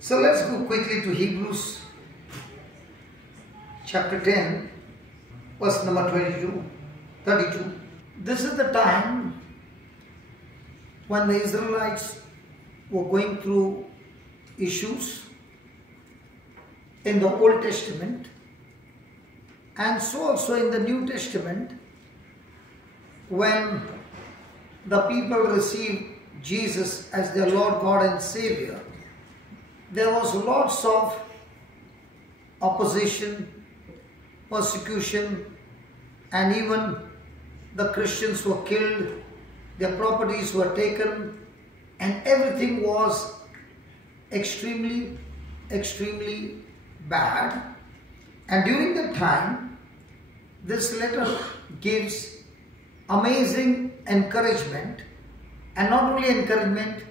So let's go quickly to Hebrews chapter 10, verse number 32. This is the time when the Israelites were going through issues in the Old Testament, and so also in the New Testament, when the people received Jesus as their Lord God and Savior. There was lots of opposition, persecution, and even the Christians were killed, their properties were taken, and everything was extremely bad. And during that time, this letter gives amazing encouragement, and not only encouragement,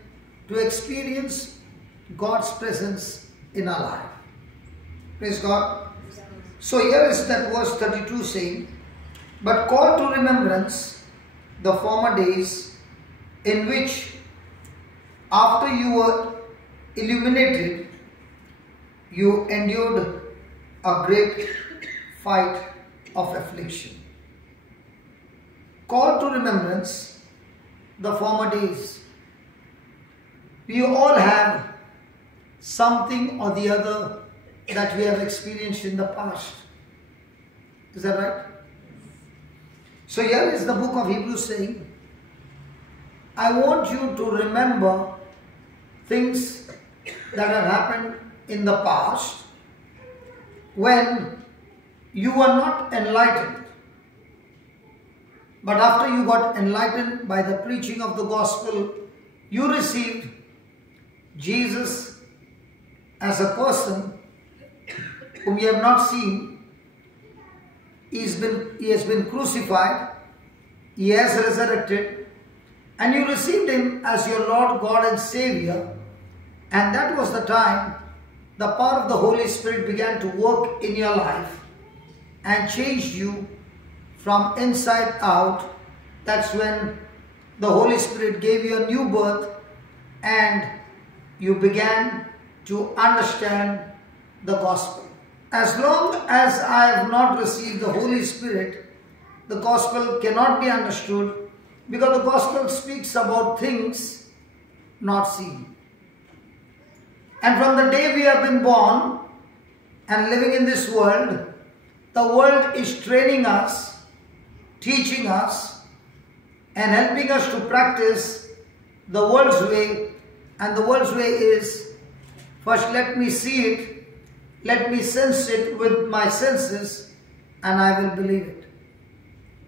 to experience God's presence in our life. Praise God. So here is that verse 32 saying, "But call to remembrance the former days in which, after you were illuminated, you endured a great fight of affliction." Call to remembrance the former days. We all have something or the other that we have experienced in the past. Is that right? So here is the book of Hebrews saying, I want you to remember things that have happened in the past when you were not enlightened. But after you got enlightened by the preaching of the gospel, you received Jesus as a person whom you have not seen. He has been crucified, He has resurrected, and you received Him as your Lord God and Savior. And that was the time the power of the Holy Spirit began to work in your life and changed you from inside out. That's when the Holy Spirit gave you a new birth and you began to understand the gospel. As long as I have not received the Holy Spirit, the gospel cannot be understood, because the gospel speaks about things not seen. And from the day we have been born and living in this world, the world is training us, teaching us, and helping us to practice the world's way. And the world's way is, first let me see it, let me sense it with my senses, and I will believe it.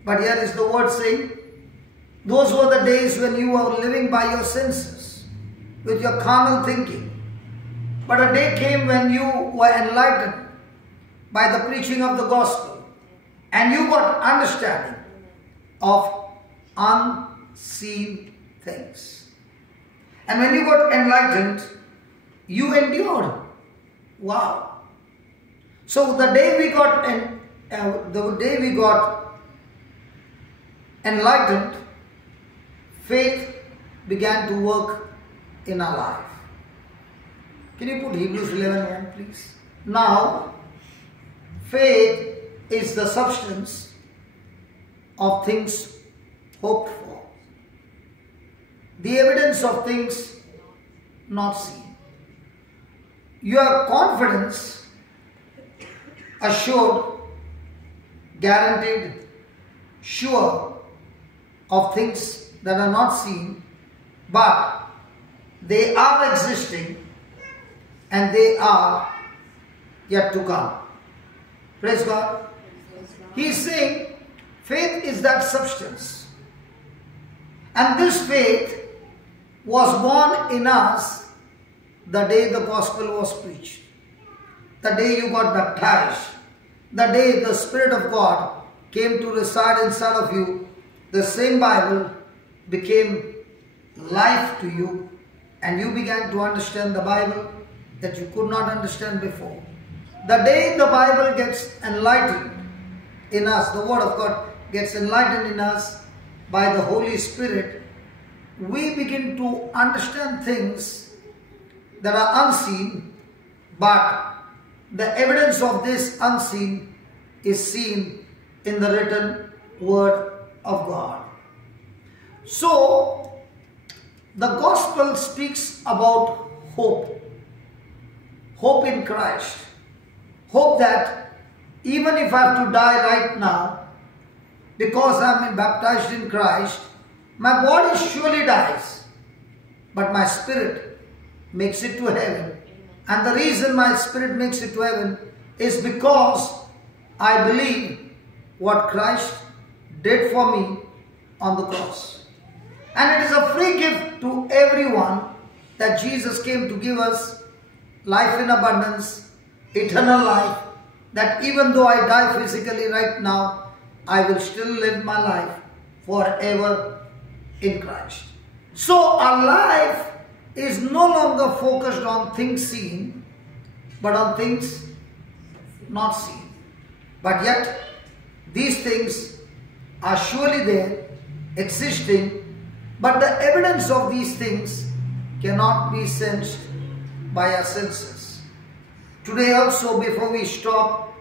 But here is the word saying, those were the days when you were living by your senses, with your carnal thinking. But a day came when you were enlightened by the preaching of the gospel, and you got understanding of unseen things. And when you got enlightened, you endured. Wow. So the day we got enlightened, faith began to work in our life. Can you put Hebrews 11:1, please? Now, faith is the substance of things hoped for, the evidence of things not seen. Your confidence assured, guaranteed, sure of things that are not seen, but they are existing and they are yet to come. Praise God. He is saying faith is that substance. And this faith was born in us the day the gospel was preached, the day you got baptized, the day the Spirit of God came to reside inside of you. The same Bible became life to you, and you began to understand the Bible that you could not understand before. The day the Bible gets enlightened in us, the Word of God gets enlightened in us by the Holy Spirit, we begin to understand things that are unseen, but the evidence of this unseen is seen in the written word of God. So, the gospel speaks about hope. Hope in Christ. Hope that even if I have to die right now, because I am baptized in Christ, my body surely dies, but my spirit makes it to heaven. And the reason my spirit makes it to heaven is because I believe what Christ did for me on the cross. And it is a free gift to everyone that Jesus came to give us life in abundance, eternal life, that even though I die physically right now, I will still live my life forever in Christ. So our life is no longer focused on things seen, but on things not seen. But yet, these things are surely there, existing, but the evidence of these things cannot be sensed by our senses. Today also, before we stop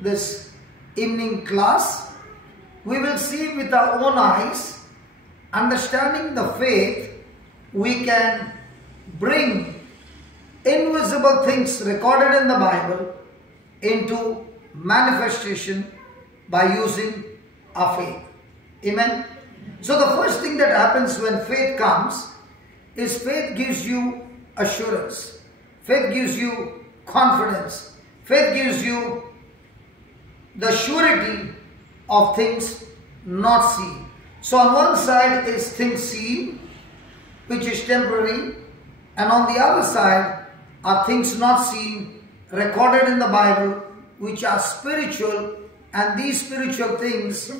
this evening class, we will see with our own eyes, understanding the faith, we can bring invisible things recorded in the Bible into manifestation by using our faith. Amen. So the first thing that happens when faith comes is faith gives you assurance. Faith gives you confidence. Faith gives you the surety of things not seen. So on one side is things seen, which is temporary, and on the other side are things not seen, recorded in the Bible, which are spiritual, and these spiritual things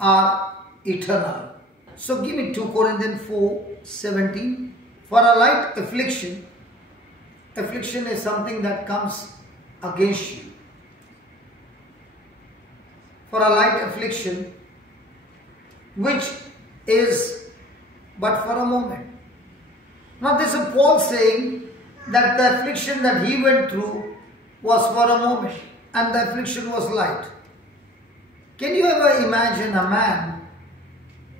are eternal. So give me 2 Corinthians 4:17. For a light affliction, affliction is something that comes against you. For a light affliction, which is but for a moment. Now this is Paul saying that the affliction that he went through was for a moment, and the affliction was light. Can you ever imagine a man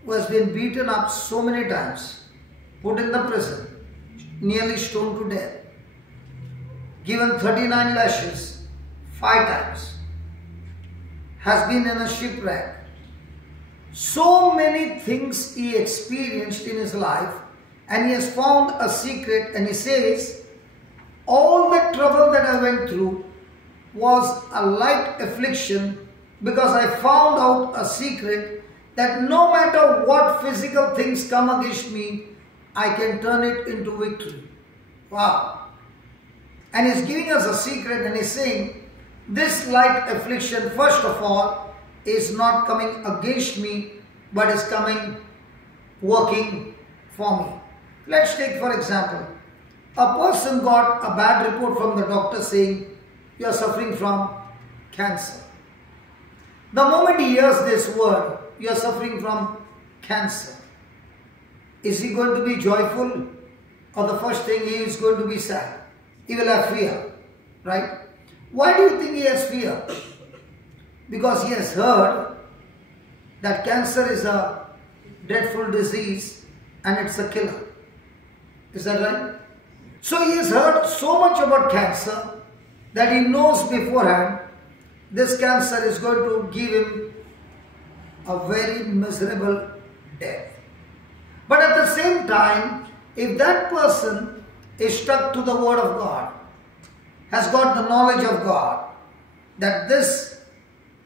who has been beaten up so many times, put in the prison, nearly stoned to death, given 39 lashes 5 times, has been in a shipwreck? So many things he experienced in his life, and he has found a secret, and he says, all the trouble that I went through was a light affliction, because I found out a secret that no matter what physical things come against me, I can turn it into victory. Wow. And he's giving us a secret, and he's saying, this light affliction, first of all, is not coming against me, but is coming, working for me. Let's take, for example, a person got a bad report from the doctor saying, you are suffering from cancer. The moment he hears this word, you are suffering from cancer, is he going to be joyful, or the first thing he is going to be sad? He will have fear, right? Why do you think he has fear? Because he has heard that cancer is a dreadful disease and it's a killer. Is that right? So he has heard so much about cancer that he knows beforehand this cancer is going to give him a very miserable death. But at the same time, if that person is stuck to the word of God, has got the knowledge of God, that this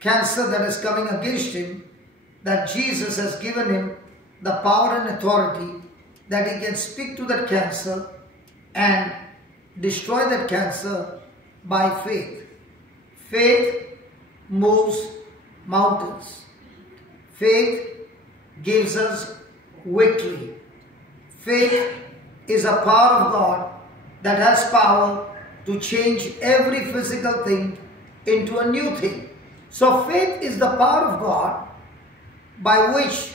cancer that is coming against him, that Jesus has given him the power and authority that he can speak to that cancer and destroy that cancer by faith. Faith moves mountains. Faith gives us victory. Faith is a power of God that has power to change every physical thing into a new thing. So faith is the power of God by which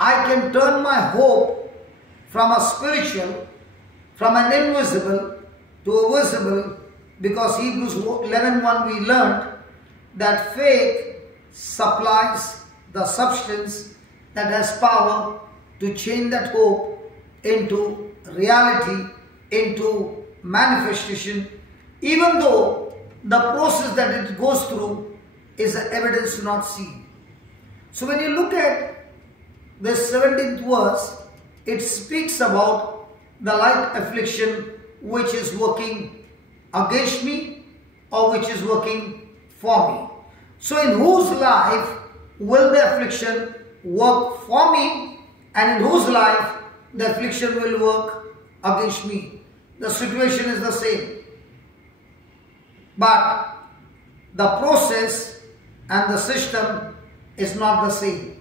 I can turn my hope from a spiritual from an invisible to a visible, because Hebrews 11:1 we learned that faith supplies the substance that has power to change that hope into reality, into manifestation, even though the process that it goes through is the evidence not seen. So when you look at this 17th verse, it speaks about the light affliction which is working against me or which is working for me. So in whose life will the affliction work for me, and in whose life the affliction will work against me? The situation is the same, but the process and the system is not the same.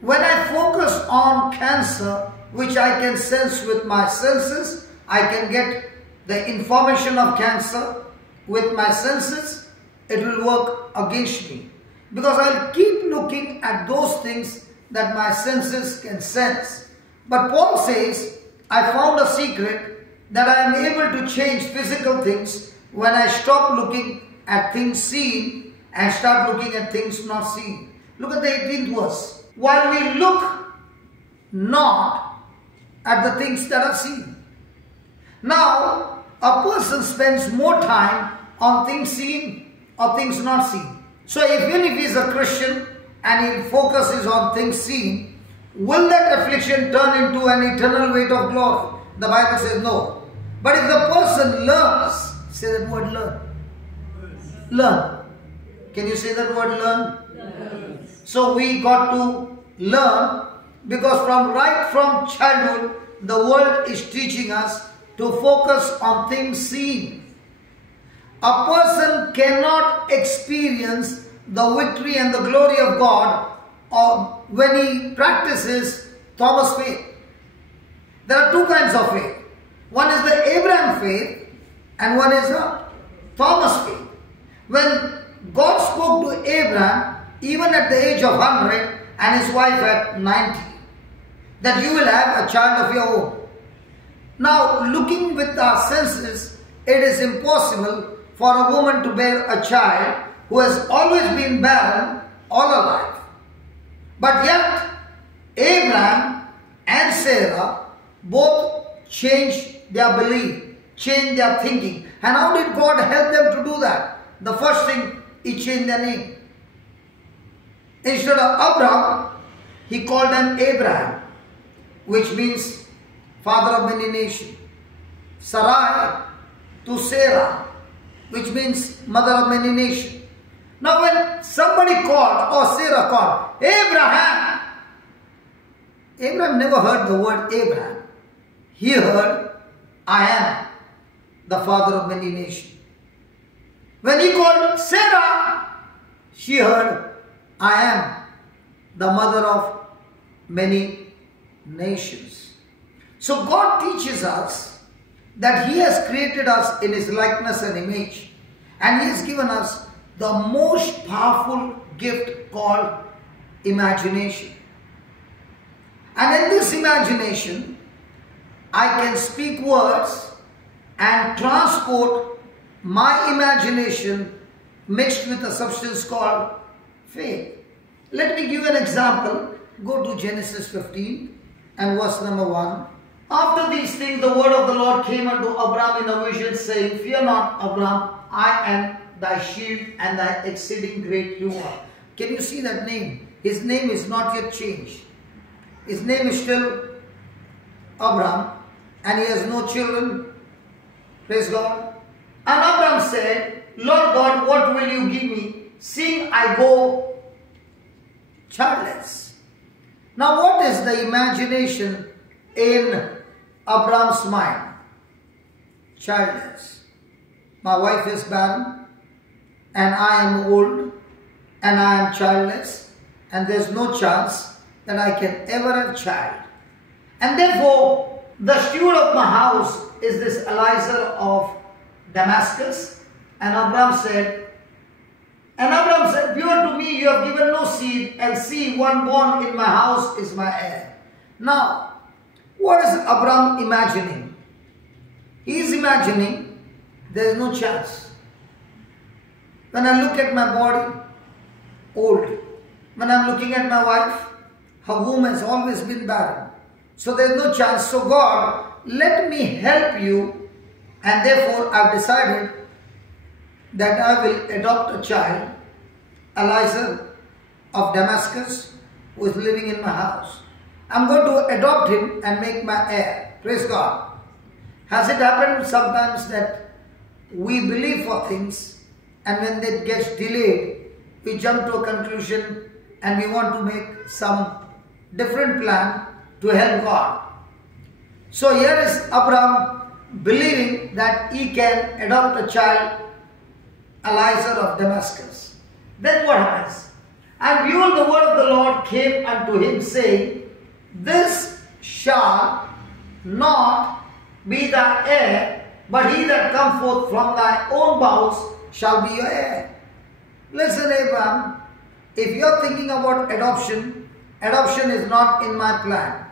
When I focus on cancer, which I can sense with my senses, I can get the information of cancer with my senses, it will work against me, because I'll keep looking at those things that my senses can sense. But Paul says, I found a secret that I am able to change physical things when I stop looking at things seen and start looking at things not seen. Look at the 18th verse. While we look not at the things that are seen. Now, a person spends more time on things seen or things not seen. So even if he is a Christian and he focuses on things seen, will that affliction turn into an eternal weight of glory? The Bible says no. But if the person learns, say that word learn. Learn. Can you say that word learn? Learn. So we got to learn, because right from childhood, the world is teaching us to focus on things seen. A person cannot experience the victory and the glory of God when he practices Thomas faith. There are two kinds of faith. One is the Abraham faith and one is the Thomas faith. When God spoke to Abraham, even at the age of 100 and his wife at 90, that you will have a child of your own. Now, looking with our senses, it is impossible for a woman to bear a child who has always been barren all her life. But yet, Abraham and Sarah both changed their belief, changed their thinking. And how did God help them to do that? The first thing, He changed their name. Instead of Abraham, He called them Abraham, which means father of many nations. Sarai to Sarah, which means mother of many nations. Now when somebody called, or Sarah called, Abraham, Abraham never heard the word Abraham. He heard, I am the father of many nations. When he called Sarah, she heard, I am the mother of many nations. So God teaches us that He has created us in His likeness and image, and He has given us the most powerful gift called imagination. And in this imagination, I can speak words and transport my imagination mixed with a substance called faith. Let me give an example. Go to Genesis 15 and verse number 1. After these things, the word of the Lord came unto Abram in a vision, saying, Fear not, Abram, I am thy shield and thy exceeding great reward. Can you see that name? His name is not yet changed. His name is still Abram, and he has no children. Praise God. And Abram said, Lord God, what will you give me, seeing I go childless? Now what is the imagination in Abram's mind? Childless. My wife is barren, and I am old, and I am childless, and there's no chance that I can ever have a child. And therefore, the steward of my house is this Eliezer of Damascus. And Abram said, Pure to me you have given no seed, and see, one born in my house is my heir. Now, what is Abram imagining? He is imagining there is no chance. When I look at my body, old. When I am looking at my wife, her womb has always been barren. So there is no chance. So God, let me help you. And therefore I have decided that I will adopt a child, Eliezer of Damascus, who is living in my house. I am going to adopt him and make my heir. Praise God. Has it happened sometimes that we believe for things, and when it gets delayed, we jump to a conclusion and we want to make some different plan to help God? So here is Abraham believing that he can adopt a child, Eliezer of Damascus. Then what happens? And behold, the word of the Lord came unto him, saying, This shall not be thy heir, but he that come forth from thy own bowels shall be your heir. Listen, Abraham, if you are thinking about adoption, adoption is not in my plan.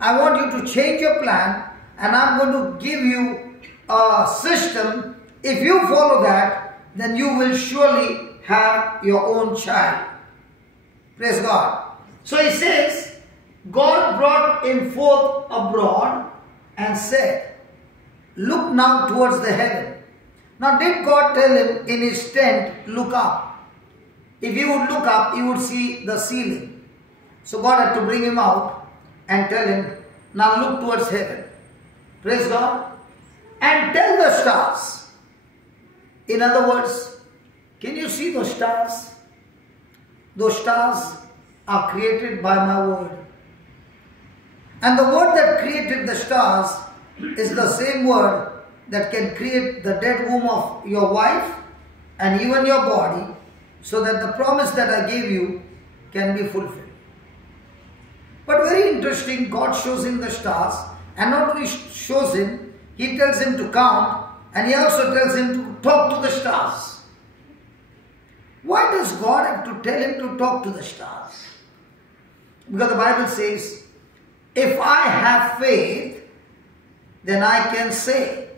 I want you to change your plan, and I'm going to give you a system. If you follow that, then you will surely have your own child. Praise God. So he says, God brought him forth abroad and said, Look now towards the heaven. Now did God tell him in his tent, look up? If he would look up, he would see the ceiling. So God had to bring him out and tell him, now look towards heaven. Praise God. And tell the stars. In other words, can you see those stars? Those stars are created by my word. And the word that created the stars is the same word that can create the dead womb of your wife and even your body, so that the promise that I gave you can be fulfilled. But very interesting, God shows him the stars, and not only shows him, he tells him to count, and he also tells him to talk to the stars. Why does God have to tell him to talk to the stars? Because the Bible says, if I have faith, then I can say.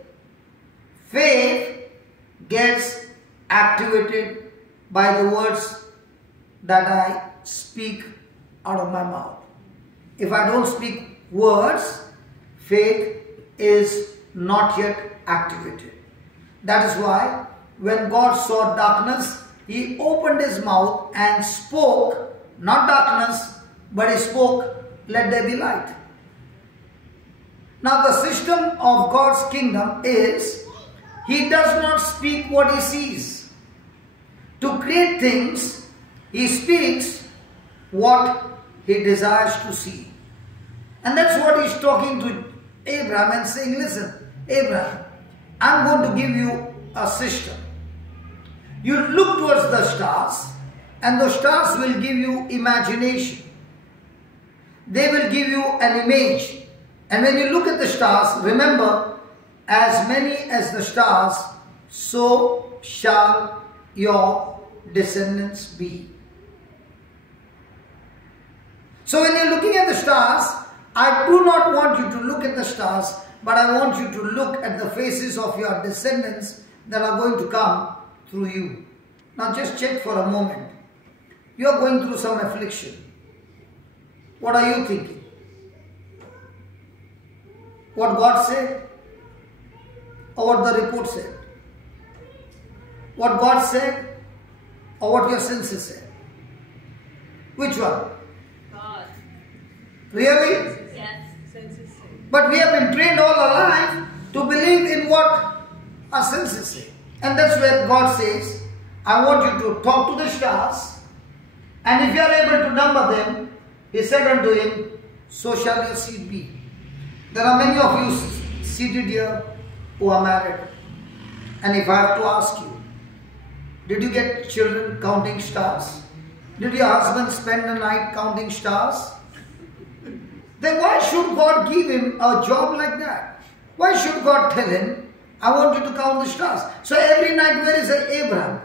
Faith gets activated by the words that I speak out of my mouth. If I don't speak words, faith is not yet activated. That is why when God saw darkness, he opened his mouth and spoke, not darkness, but he spoke, let there be light. Now the system of God's kingdom is, he does not speak what he sees. To create things, he speaks what he desires to see. And that's what he's talking to Abraham and saying, listen, Abraham, I'm going to give you a system. You look towards the stars, and the stars will give you imagination. They will give you an image. And when you look at the stars, remember, as many as the stars, so shall your descendants be. So when you're looking at the stars, I do not want you to look at the stars, but I want you to look at the faces of your descendants that are going to come through you. Now just check for a moment. You are going through some affliction. What are you thinking? What God said? Or what the report said? What God said? Or what your senses said? Which one? God. Really? Yes. But we have been trained all our life to believe in what our senses say. And that's where God says, I want you to talk to the stars, and if you are able to number them, he said unto him, so shall your seed be. There are many of you seated here who are married. And if I have to ask you, did you get children counting stars? Did your husband spend the night counting stars? Then why should God give him a job like that? Why should God tell him, I want you to count the stars? So every night, where is Abraham?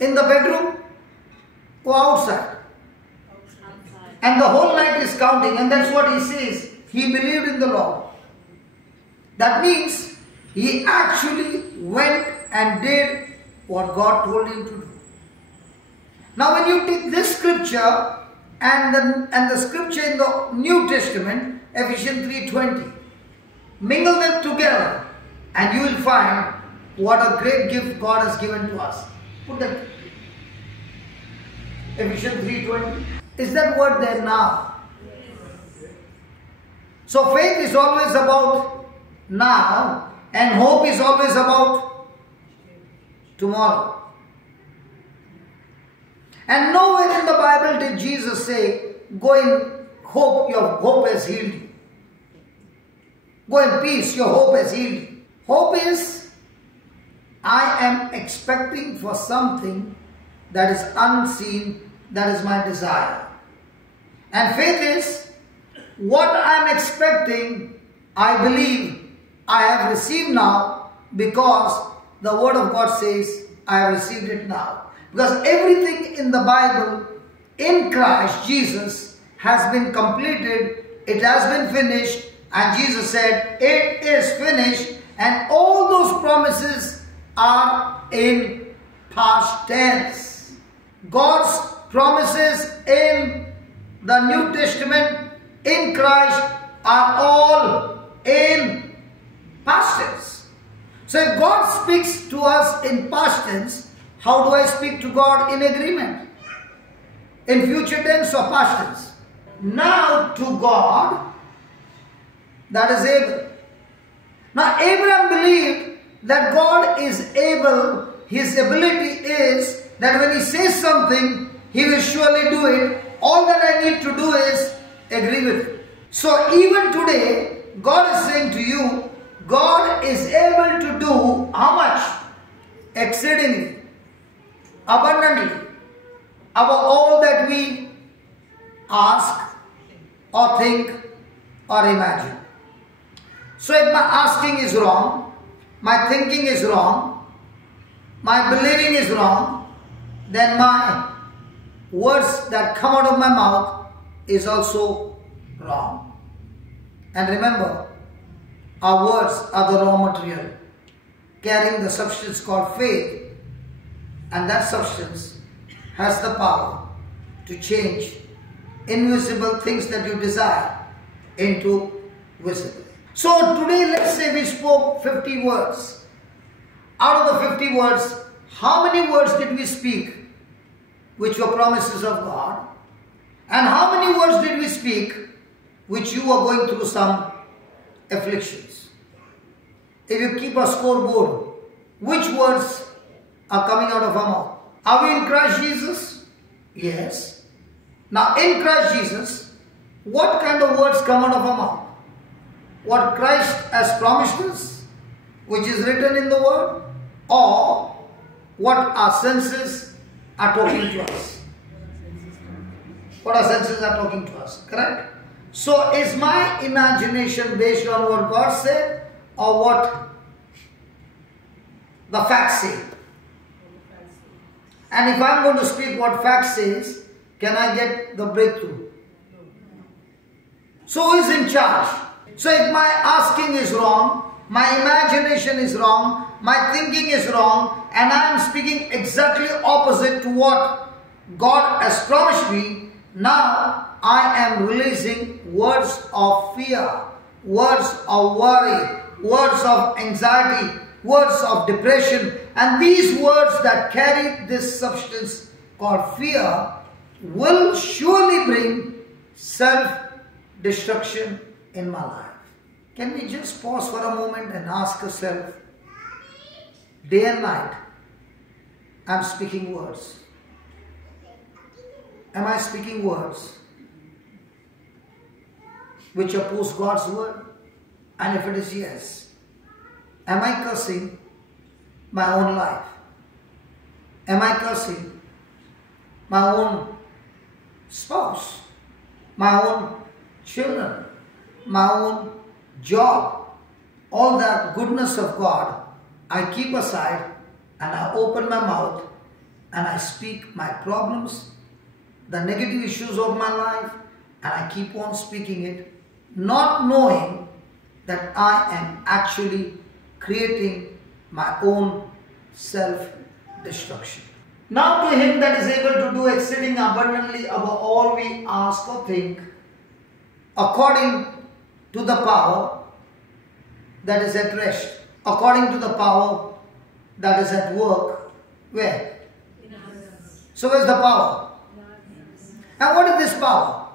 In the bedroom or outside? And the whole night is counting, and that's what he says. He believed in the Lord. That means he actually went and did what God told him to do. Now when you take this scripture and the scripture in the New Testament, Ephesians 3:20, mingle them together and you will find what a great gift God has given to us. Put that. Ephesians 3:20. Is that word there now? So faith is always about now and hope is always about tomorrow. And nowhere in the Bible did Jesus say, go in hope, your hope has healed you. Go in peace, your hope has healed you. Hope is, I am expecting for something that is unseen, that is my desire. And faith is, what I am expecting, I believe I have received now because the word of God says, I have received it now. Because everything in the Bible, in Christ Jesus, has been completed, it has been finished, and Jesus said, it is finished, and all those promises are in past tense. God's promises in the New Testament, in Christ, are all in past tense. So if God speaks to us in past tense, how do I speak to God in agreement? In future tense or past tense? Now to God, that is able. Now Abraham believed that God is able. His ability is that when he says something, he will surely do it. All that I need to do is agree with it. So even today, God is saying to you, God is able to do how much? Exceedingly, abundantly, above all that we ask or think or imagine. So if my asking is wrong, my thinking is wrong, my believing is wrong, then my words that come out of my mouth is also wrong. And remember, our words are the raw material carrying the substance called faith, and that substance has the power to change invisible things that you desire into visible. So today, let's say we spoke 50 words. Out of the 50 words, how many words did we speak which were promises of God? And how many words did we speak which you were going through some afflictions? If you keep a scoreboard, which words are coming out of our mouth? Are we in Christ Jesus? Yes. Now in Christ Jesus, what kind of words come out of our mouth? What Christ has promised us, which is written in the Word, or what our senses are talking to us? What our senses are talking to us, correct? So is my imagination based on what God said or what the facts say? And if I'm going to speak what facts says, can I get the breakthrough? So who is in charge? So if my asking is wrong, my imagination is wrong, my thinking is wrong, and I am speaking exactly opposite to what God has promised me, now I am releasing words of fear, words of worry, words of anxiety, words of depression, and these words that carry this substance called fear will surely bring self-destruction in my life. Can we just pause for a moment and ask ourselves, day and night, I'm speaking words. Am I speaking words which oppose God's word? And if it is yes, am I cursing my own life? Am I cursing my own spouse, my own children, my own job? All the goodness of God I keep aside and I open my mouth and I speak my problems, the negative issues of my life, and I keep on speaking it, not knowing that I am actually creating my own self-destruction. Now to him that is able to do exceeding abundantly above all we ask or think, according to the power that is at rest, according to the power that is at work, where? So where's the power? And what is this power?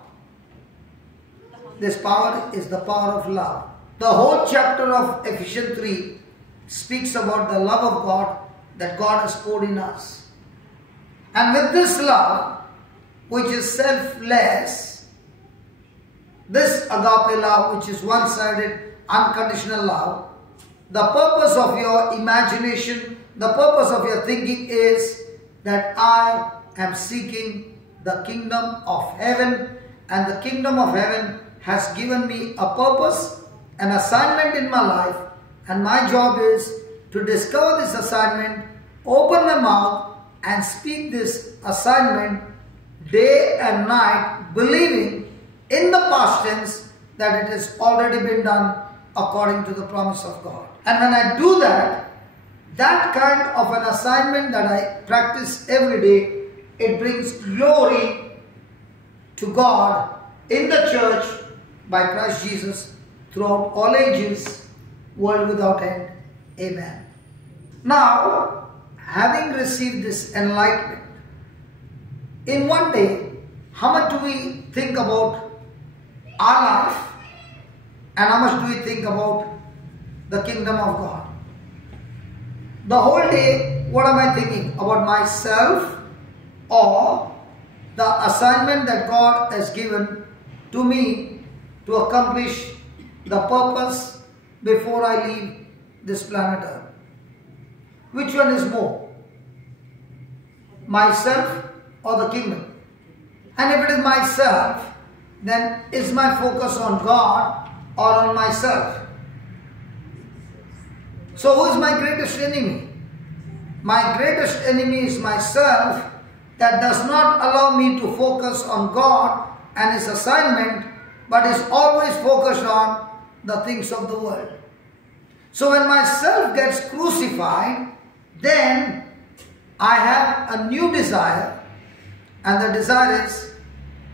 This power is the power of love. The whole chapter of Ephesians 3 speaks about the love of God that God has poured in us. And with this love, which is selfless, this agape love, which is one-sided, unconditional love, the purpose of your imagination, the purpose of your thinking is that I am seeking the kingdom of heaven, and the kingdom of heaven has given me a purpose, an assignment in my life, and my job is to discover this assignment, open my mouth and speak this assignment day and night, believing in the past tense that it has already been done according to the promise of God. And when I do that, that kind of an assignment that I practice every day, it brings glory to God in the church by Christ Jesus throughout all ages, world without end. Amen. Now, having received this enlightenment, in one day, how much do we think about our life and how much do we think about the kingdom of God? The whole day, what am I thinking? About myself or the assignment that God has given to me to accomplish the purpose before I leave this planet Earth? Which one is more? Myself or the kingdom? And if it is myself, then is my focus on God or on myself? So who is my greatest enemy? My greatest enemy is myself, that does not allow me to focus on God and His assignment, but is always focused on the things of the world. So when myself gets crucified, then I have a new desire, and the desire is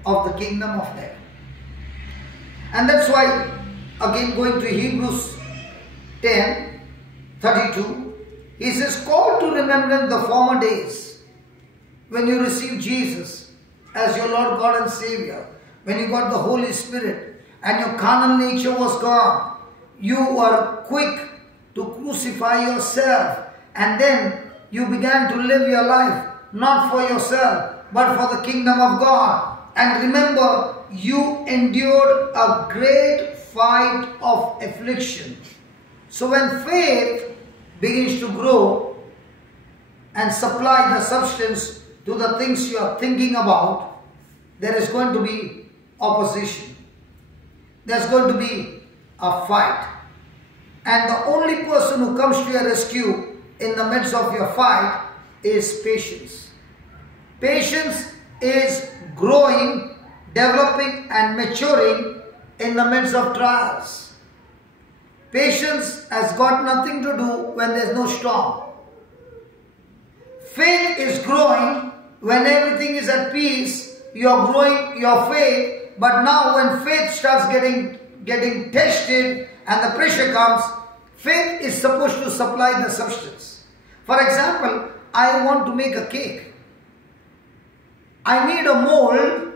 of the kingdom of heaven. And that's why, again going to Hebrews 10:32, he says, call to remembrance the former days when you received Jesus as your Lord God and Savior, when you got the Holy Spirit and your carnal nature was gone. You were quick to crucify yourself, and then you began to live your life not for yourself but for the kingdom of God. And remember, you endured a great fight of affliction. So when faith begins to grow and supply the substance to the things you are thinking about, there is going to be opposition. There's going to be a fight. And the only person who comes to your rescue in the midst of your fight is patience. Patience is growing, developing and maturing in the midst of trials. Patience has got nothing to do when there's no storm. Faith is growing when everything is at peace. You're growing your faith, but now when faith starts getting tested and the pressure comes, faith is supposed to supply the substance. For example, I want to make a cake. I need a mold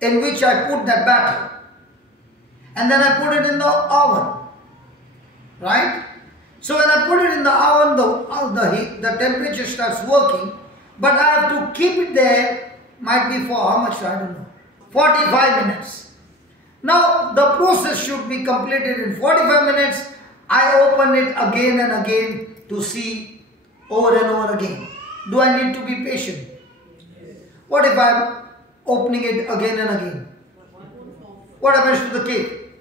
in which I put that batter, and then I put it in the oven. Right? So when I put it in the oven, the temperature starts working, but I have to keep it there, might be for how much, I don't know, 45 minutes. Now the process should be completed in 45 minutes. I open it again and again to see over and over again. Do I need to be patient? What if I'm opening it again and again? What happens to the cake?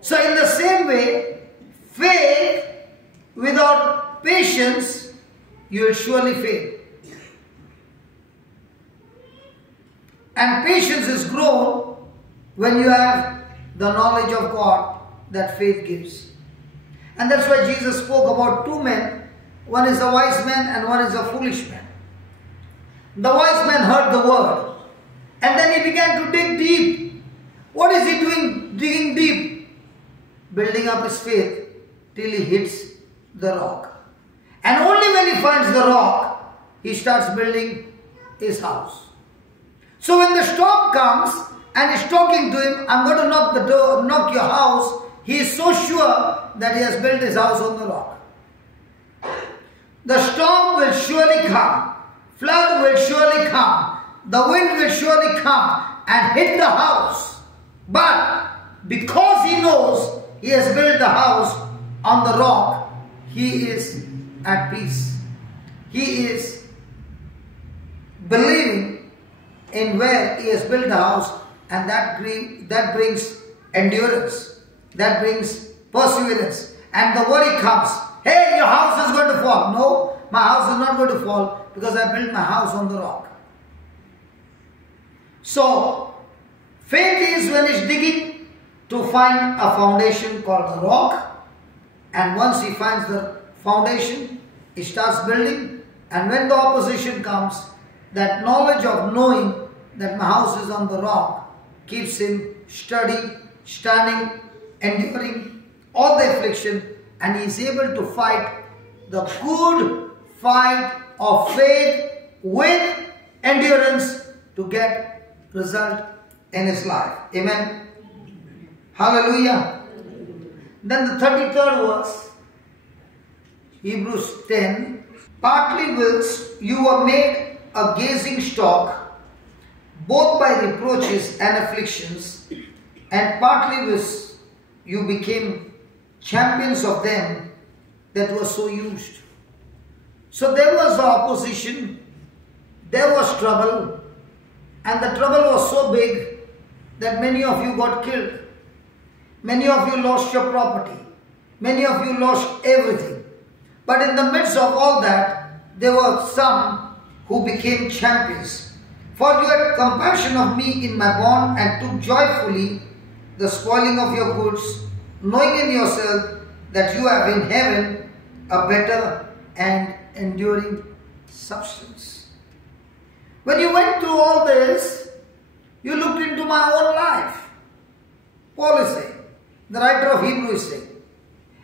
So in the same way, faith without patience, you will surely fail. And patience is grown when you have the knowledge of God that faith gives. And that's why Jesus spoke about two men. One is a wise man and one is a foolish man. The wise man heard the word and then he began to dig deep. What is he doing? Digging deep. Building up his faith till he hits the rock. And only when he finds the rock, he starts building his house. So when the storm comes and he's talking to him, I'm going to knock your house. He is so sure that he has built his house on the rock. The storm will surely come. Flood will surely come. The wind will surely come and hit the house. But because he knows he has built the house on the rock, he is at peace. He is believing in where he has built the house, and that brings endurance, that brings perseverance. And the worry comes, hey, your house is going to fall. No, my house is not going to fall because I built my house on the rock. So, faith is when it's digging to find a foundation called the rock, and once he finds the foundation, he starts building, and when the opposition comes, that knowledge of knowing that my house is on the rock keeps him steady, standing, enduring all the affliction, and he is able to fight the good fight of faith with endurance to get result in his life. Amen. Hallelujah. Then the 33rd verse, Hebrews 10. Partly whilst you were made a gazing stock, both by reproaches and afflictions, and partly whilst you became champions of them that were so used. So there was the opposition, there was trouble, and the trouble was so big that many of you got killed. Many of you lost your property. Many of you lost everything. But in the midst of all that, there were some who became champions. For you had compassion of me in my bond and took joyfully the spoiling of your goods, knowing in yourself that you have in heaven a better and enduring substance. When you went through all this, you looked into my own life. Paul is saying, the writer of Hebrews is saying,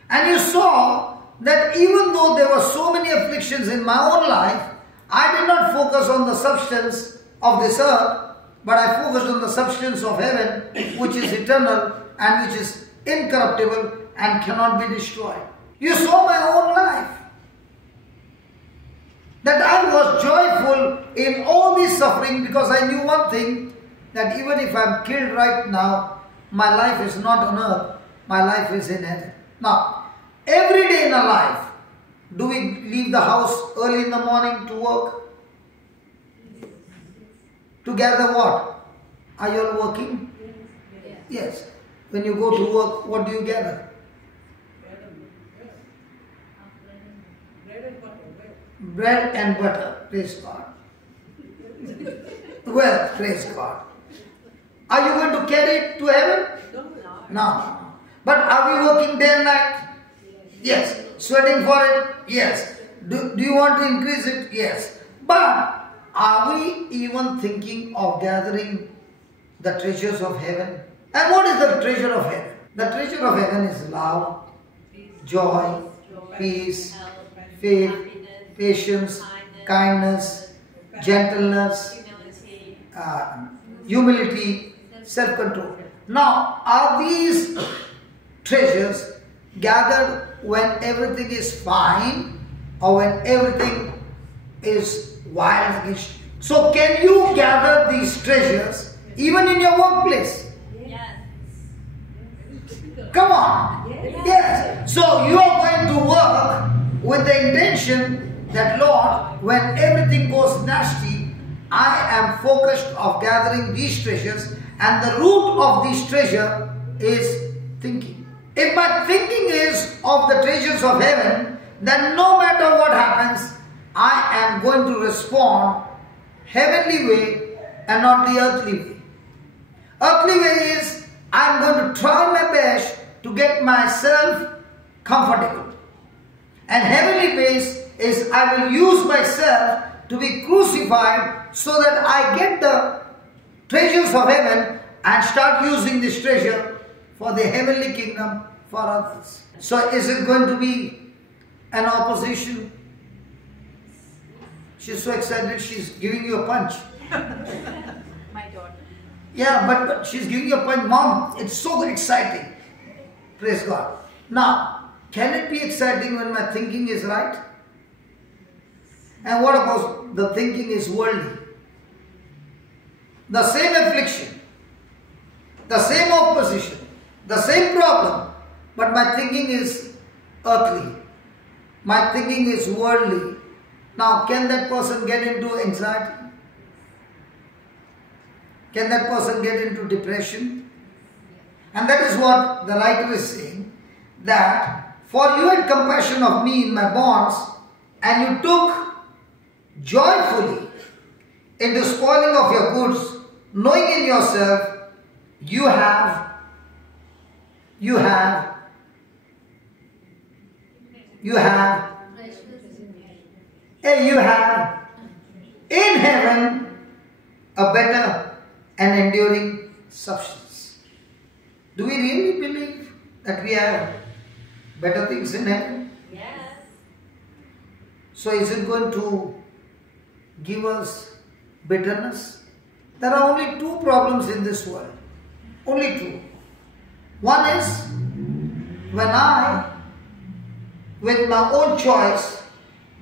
and you saw that even though there were so many afflictions in my own life, I did not focus on the substance of this earth, but I focused on the substance of heaven, which is eternal and which is incorruptible and cannot be destroyed. You saw my own life. That I was joyful in all this suffering because I knew one thing, that even if I am killed right now, my life is not on earth, my life is in heaven. Now, every day in our life, do we leave the house early in the morning to work? To gather what? Are you all working? Yes. When you go to work, what do you gather? Bread and butter. Praise God. Well, praise God. Are you going to carry it to heaven? No. But are we working day and night? Yes. Sweating for it? Yes. Do you want to increase it? Yes. But are we even thinking of gathering the treasures of heaven? And what is the treasure of heaven? The treasure of heaven is love, joy, peace, faith, patience, kindness, gentleness, humility, self-control. Now, are these treasures gathered when everything is fine or when everything is wild against you? So, can you gather these treasures even in your workplace? Yes. Come on. Yes. So, you are going to work with the intention that, Lord, when everything goes nasty, I am focused of gathering these treasures, and the root of this treasure is thinking. If my thinking is of the treasures of heaven, then no matter what happens, I am going to respond heavenly way and not the earthly way. Earthly way is, I'm going to try my best to get myself comfortable. And heavenly base is I will use myself to be crucified so that I get the treasures of heaven and start using this treasure for the heavenly kingdom for others. So is it going to be an opposition? She's so excited, she's giving you a punch. My daughter. Yeah, but she's giving you a punch. Mom, it's so exciting. Praise God. Now, can it be exciting when my thinking is right? And what about the thinking is worldly? The same affliction, the same opposition, the same problem, but my thinking is earthly. My thinking is worldly. Now, can that person get into anxiety? Can that person get into depression? And that is what the writer is saying, that for you had compassion of me in my bonds, and you took joyfully in the spoiling of your goods, knowing in yourself you have in heaven a better and enduring substance. Do we really believe that we have better things in heaven? Yes. So is it going to give us bitterness? There are only two problems in this world. Only two. One is when I, with my own choice,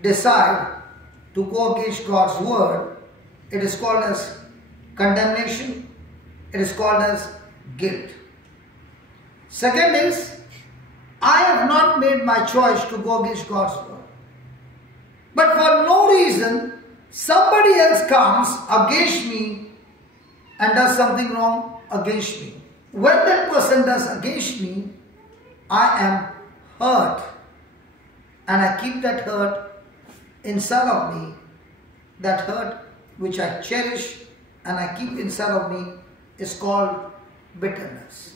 decide to go against God's word, it is called as condemnation. It is called as guilt. Second is, I have not made my choice to go against God's word. But for no reason, somebody else comes against me and does something wrong against me. When that person does against me, I am hurt. And I keep that hurt inside of me. That hurt which I cherish and I keep inside of me is called bitterness.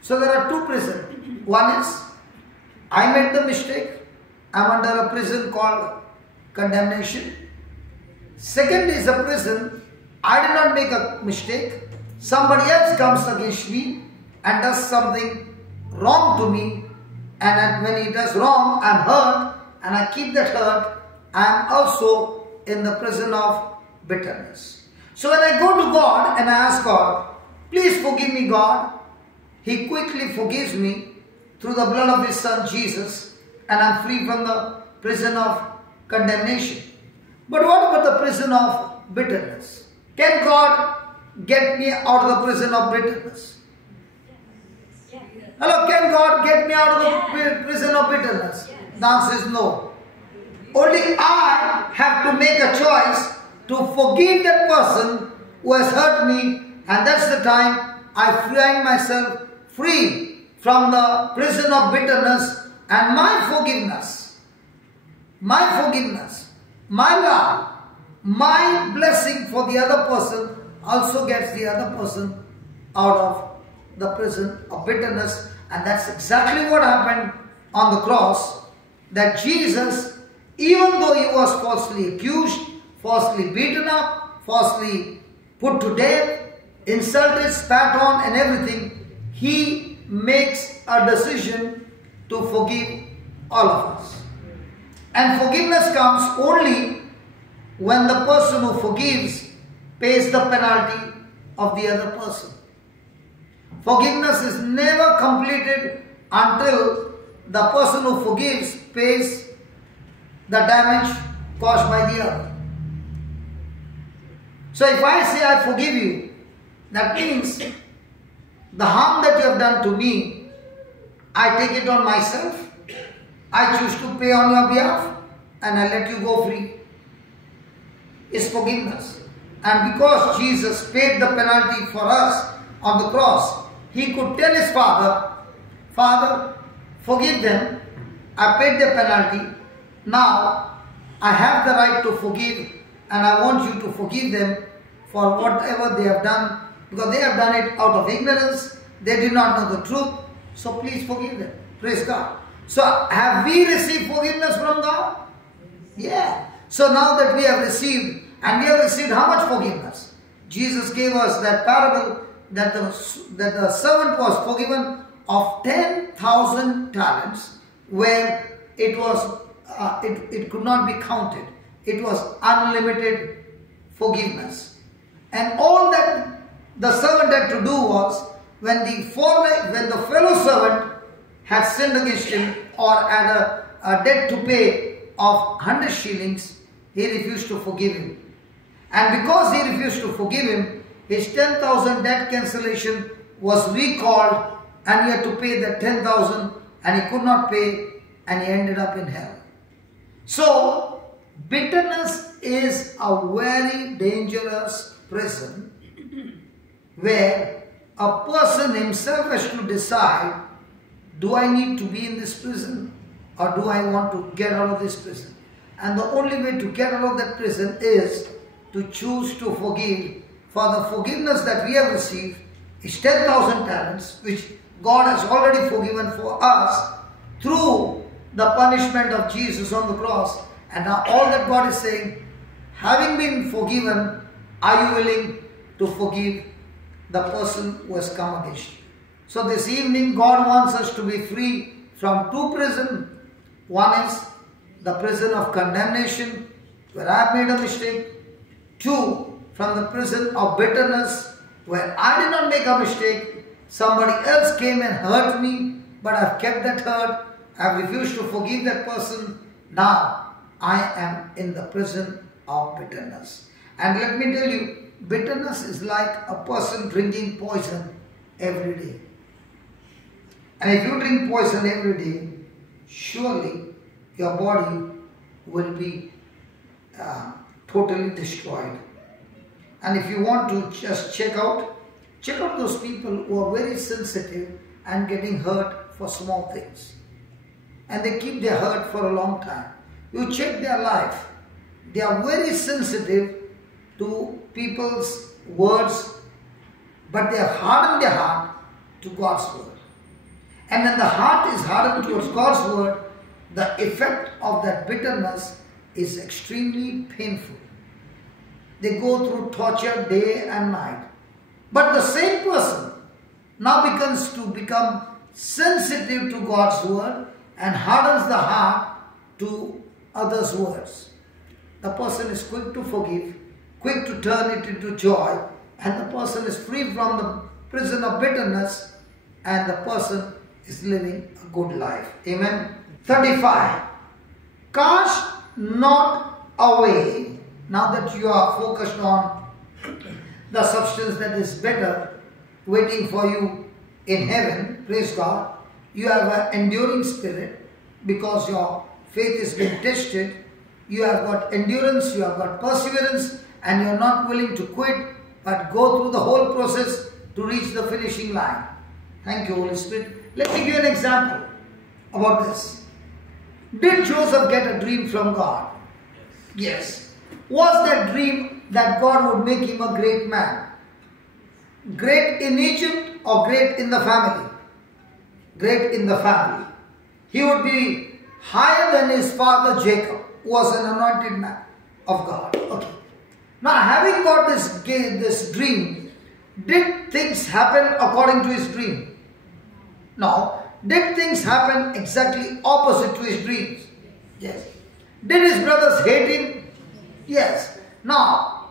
So there are two prisons. One is, I made the mistake. I'm under a prison called condemnation. Second is a prison, I did not make a mistake. Somebody else comes against me and does something wrong to me. And when he does wrong, I'm hurt. And I keep that hurt. I'm also in the prison of bitterness. So when I go to God and I ask God, please forgive me, God, He quickly forgives me through the blood of His Son Jesus, and I'm free from the prison of condemnation. But what about the prison of bitterness? Can God get me out of the prison of bitterness? Hello, can God get me out of the prison of bitterness? The answer is no. Only I have to make a choice to forgive that person who has hurt me, and that's the time I find myself free from the prison of bitterness, and my forgiveness, my love, my blessing for the other person also gets the other person out of the prison of bitterness. And that's exactly what happened on the cross, that Jesus, even though He was falsely accused, falsely beaten up, falsely put to death, insulted, spat on and everything, He makes a decision to forgive all of us. And forgiveness comes only when the person who forgives pays the penalty of the other person. Forgiveness is never completed until the person who forgives pays the damage caused by the other. So if I say I forgive you, that means the harm that you have done to me, I take it on myself. I choose to pay on your behalf and I let you go free. It's forgiveness. And because Jesus paid the penalty for us on the cross, He could tell His Father, Father, forgive them. I paid the penalty. Now I have the right to forgive, and I want you to forgive them for whatever they have done, because they have done it out of ignorance, They did not know the truth. So please forgive them. Praise God. So have we received forgiveness from God? Yeah. So now that we have received, and we have received how much forgiveness? Jesus gave us that parable that the servant was forgiven of 10,000 talents, where it was it could not be counted. It was unlimited forgiveness. And all that the servant had to do was, when the fellow servant had sinned against him or had a debt to pay of 100 shillings, he refused to forgive him. And because he refused to forgive him, his 10,000 debt cancellation was recalled, and he had to pay the 10,000, and he could not pay, and he ended up in hell. So, bitterness is a very dangerous prison where a person himself has to decide, do I need to be in this prison or do I want to get out of this prison? And the only way to get out of that prison is to choose to forgive. For the forgiveness that we have received is 10,000 talents, which God has already forgiven for us through the punishment of Jesus on the cross. And now all that God is saying, having been forgiven, are you willing to forgive the person who has come against you? So this evening, God wants us to be free from two prisons. One is the prison of condemnation, where I have made a mistake. Two, from the prison of bitterness, where I did not make a mistake. Somebody else came and hurt me, but I have kept that hurt. I have refused to forgive that person. Now, I am in the prison of bitterness. And let me tell you, bitterness is like a person drinking poison every day. And if you drink poison every day, surely your body will be totally destroyed. And if you want to just check out those people who are very sensitive and getting hurt for small things. And they keep their hurt for a long time. You check their life. They are very sensitive to people's words, but they have hardened their heart to God's word. And when the heart is hardened towards God's word, the effect of that bitterness is extremely painful. They go through torture day and night. But the same person now begins to become sensitive to God's word and hardens the heart to others' words. The person is quick to forgive, quick to turn it into joy, and the person is free from the prison of bitterness, and the person is living a good life. Amen. 35. Cast not away. Now that you are focused on the substance that is better waiting for you in heaven, praise God, you have an enduring spirit because your faith is being tested. You have got endurance, you have got perseverance, and you are not willing to quit, but go through the whole process to reach the finishing line. Thank you, Holy Spirit. Let me give you an example about this. Did Joseph get a dream from God? Yes. Was that dream that God would make him a great man? Great in Egypt or great in the family? Great in the family. He would be higher than his father Jacob, who was an anointed man of God. Okay. Now, having got this dream, did things happen according to his dream? No. Did things happen exactly opposite to his dreams? Yes. Did his brothers hate him? Yes. Now,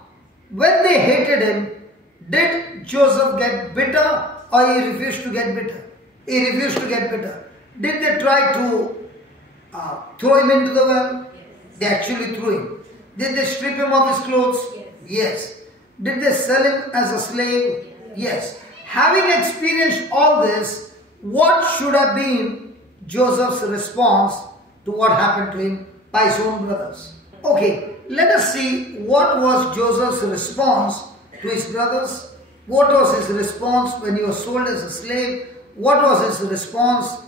when they hated him, did Joseph get bitter or he refused to get bitter? He refused to get bitter. Did they try to throw him into the well? They actually threw him. Did they strip him of his clothes? Yes. Did they sell him as a slave? Yes. Having experienced all this, what should have been Joseph's response to what happened to him by his own brothers? Okay, let us see what was Joseph's response to his brothers. What was his response when he was sold as a slave? What was his response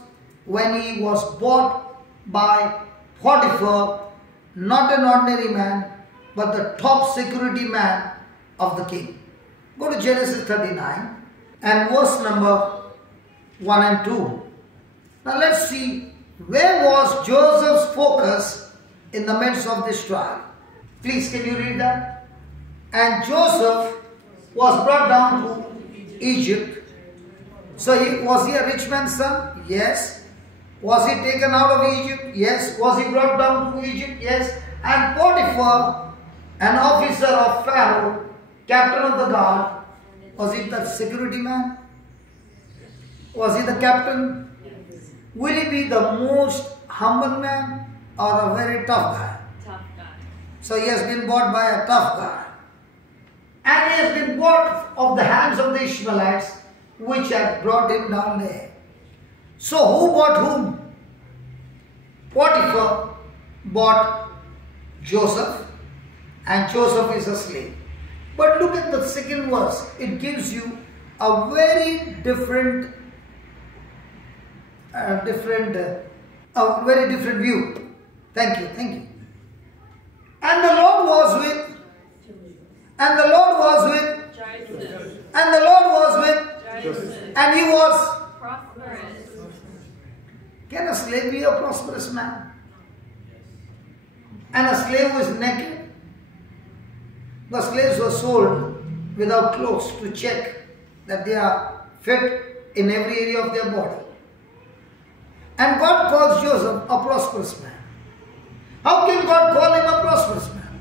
when he was bought by Potiphar, not an ordinary man, but the top security man of the king? Go to Genesis 39 and verse number 1 and 2. Now let's see, where was Joseph's focus in the midst of this trial? Please, can you read that? And Joseph was brought down to Egypt. So was he a rich man's son? Yes. Was he taken out of Egypt? Yes. Was he brought down to Egypt? Yes. And Potiphar, an officer of Pharaoh, captain of the guard, was he the security man? Was he the captain? Will he be the most humble man or a very tough guy? Tough guy. So he has been bought by a tough guy. And he has been bought of the hands of the Ishmaelites, which had brought him down there. So who bought whom? Potiphar bought Joseph, and Joseph is a slave. But look at the second verse. It gives you a very different view. Thank you. And the Lord was with, and the Lord was with, Joseph. and the Lord was with, Joseph. and he was. Prosperous. Can a slave be a prosperous man? And a slave who is naked? The slaves were sold without clothes to check that they are fit in every area of their body. And God calls Joseph a prosperous man. How can God call him a prosperous man?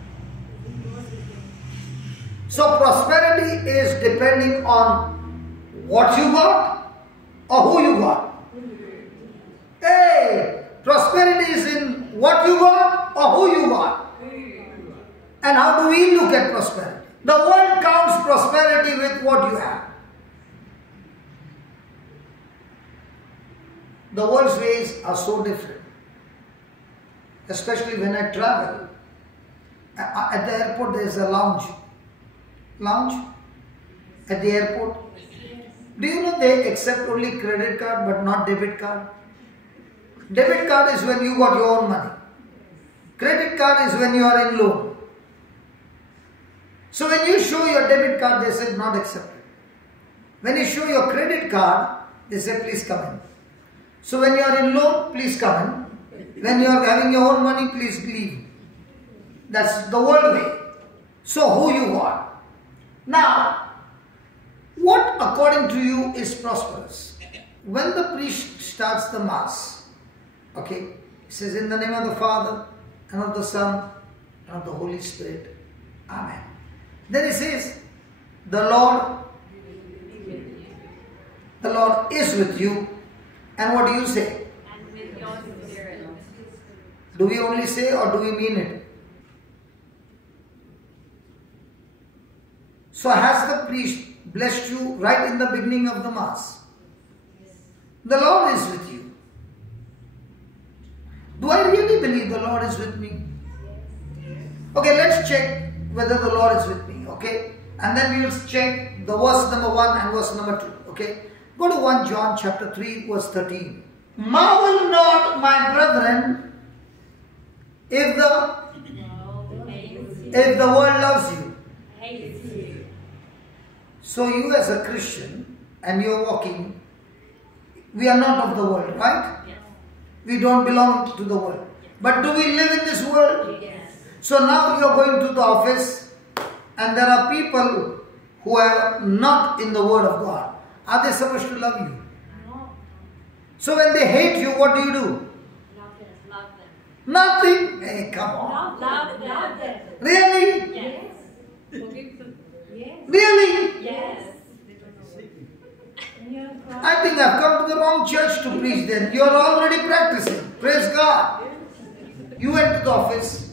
So prosperity is depending on what you got or who you got. Hey, prosperity is in what you got or who you got. And how do we look at prosperity? The world counts prosperity with what you have. The world's ways are so different. Especially when I travel. At the airport there is a lounge. Lounge? At the airport. Do you know they accept only credit card but not debit card? Debit card is when you got your own money. Credit card is when you are in loan. So when you show your debit card, they say not accepted. When you show your credit card, they say please come in. So when you are in loan, please come in. When you are having your own money, please leave. That's the world way. So who you are? Now, what according to you is prosperous? When the priest starts the mass, okay, he says in the name of the Father and of the Son and of the Holy Spirit. Amen. Then he says, the Lord is with you. And what do you say? And with your spirit. Do we only say or do we mean it? So has the priest blessed you right in the beginning of the Mass? The Lord is with you. Do I really believe the Lord is with me? Okay, let's check whether the Lord is with me, okay? And then we will check the verse number 1 and verse number 2, okay? Go to 1 John chapter 3 verse 13. Marvel not, my brethren, if the world loves you. So you as a Christian and you're walking, we are not of the world, right? Yes. We don't belong to the world. But do we live in this world? Yes. So now you're going to the office and there are people who are not in the word of God. Are they supposed to love you? No. So when they hate you, what do you do? Love them. Nothing. Hey, come on. Love them. Really? Yes. Really? Yes. I think I've come to the wrong church to preach then. You're already practicing. Praise God. You went to the office,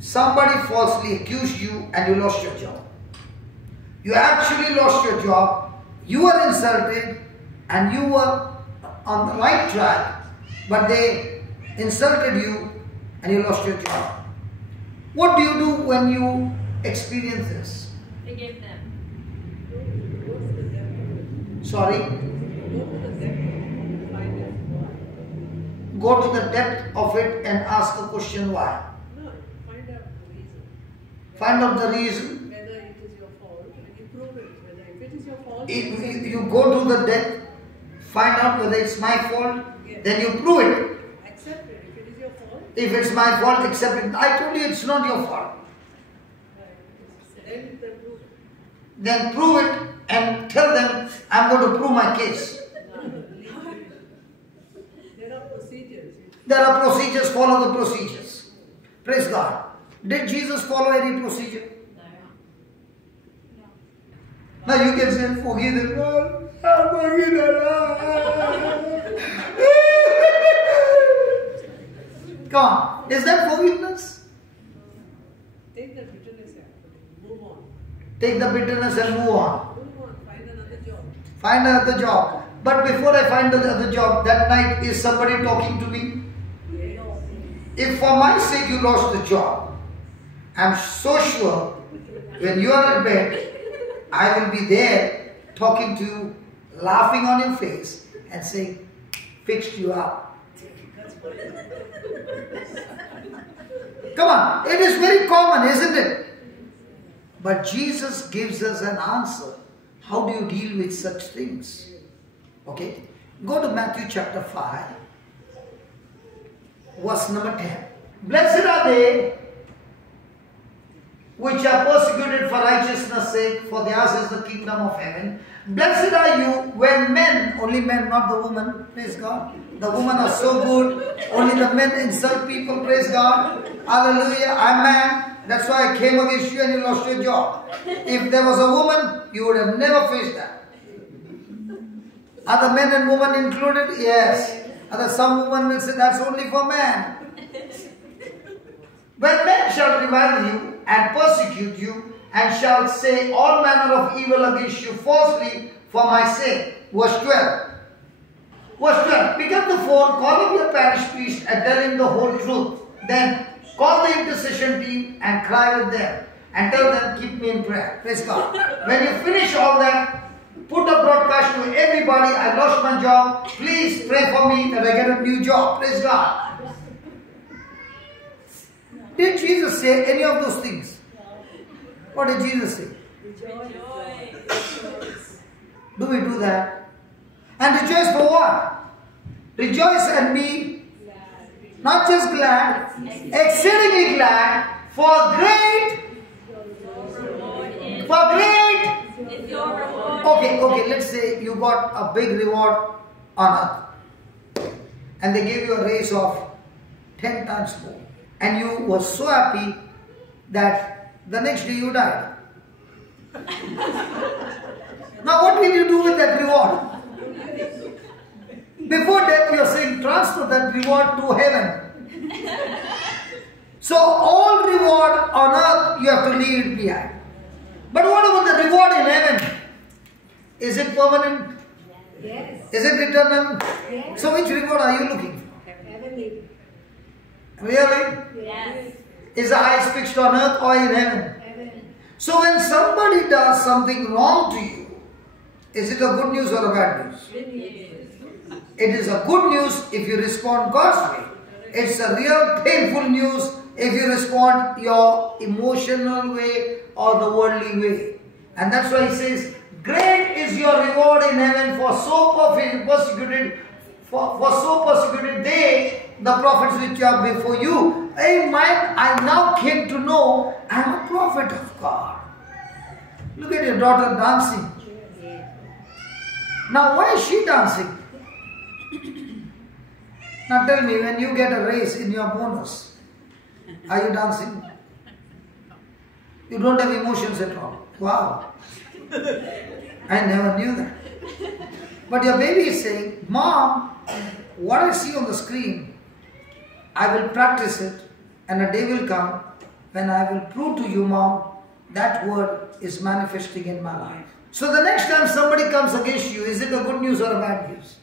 somebody falsely accused you and you lost your job. You actually lost your job, you were insulted and you were on the right track, but they insulted you and you lost your job. What do you do when you experience this? Forgive them. Sorry? Go to the depth of it and ask the question why. No, find out the reason. Find out the reason. Whether it is your fault and you prove it. Whether if it is your fault, You go to the depth, find out whether it's my fault, then you prove it. Accept it. If it is your fault, If it's my fault, accept it. I told you it's not your fault. then prove it. Then prove it and tell them, I'm going to prove my case. There are procedures. There are procedures, follow the procedures. Praise God. Did Jesus follow any procedure? Now you can say, forgive them. Lord, I forgive them. Come on. Is that forgiveness? Take the bitterness out. Move on. Take the bitterness and move on. Move on. Find another job. Find another job. But before I find another job, that night is somebody talking to me? If for my sake you lost the job, I'm so sure when you are in bed, I will be there talking to you, laughing on your face and saying, fixed you up. Come on, it is very common, isn't it? But Jesus gives us an answer. How do you deal with such things? Okay, go to Matthew chapter 5, verse number 10. Blessed are they which are persecuted for righteousness' sake, for theirs is the kingdom of heaven. Blessed are you when men, only men, not the woman, praise God. The women are so good, only the men insult people, praise God. Hallelujah, I'm man, that's why I came against you and you lost your job. If there was a woman, you would have never faced that. Are the men and women included? Yes. Some women will say that's only for man. When men shall revile you and persecute you, and shall say all manner of evil against you falsely for my sake. Verse 12. Verse 12. Pick up the phone, call up your parish priest and tell him the whole truth. Then call the intercession team and cry with them. And tell them, keep me in prayer. Praise God. When you finish all that, put a broadcast to everybody, I lost my job. Please pray for me that I get a new job. Praise God. Did Jesus say any of those things? What did Jesus say? Rejoice. Do we do that? And rejoice for what? Rejoice and be not just glad, exceedingly glad, for great. It's your reward. Okay, let's say you got a big reward on earth. And they gave you a raise of 10 times more. And you were so happy that the next day you died. Now what will you do with that reward? Before death you are saying transfer that reward to heaven. So all reward on earth you have to leave it behind. But what about the reward in heaven? Is it permanent? Yes. Is it eternal? Yes. So which reward are you looking for? Heavenly. Really? Yes. Is the eyes fixed on earth or in heaven? Heaven. So when somebody does something wrong to you, is it a good news or a bad news? It is a good news if you respond God's way. It's a real painful news if you respond your emotional way or the worldly way. And that's why he says, great is your reward in heaven for so persecuted, for so persecuted they, the prophets which are before you. Amen. I now came to know I'm a prophet of God. Look at your daughter dancing. Now why is she dancing? Now tell me, when you get a raise in your bonus, are you dancing? You don't have emotions at all. Wow. I never knew that. But your baby is saying, Mom, what I see on the screen, I will practice it, and a day will come when I will prove to you, Mom, that word is manifesting in my life. So the next time somebody comes against you, is it a good news or a bad news?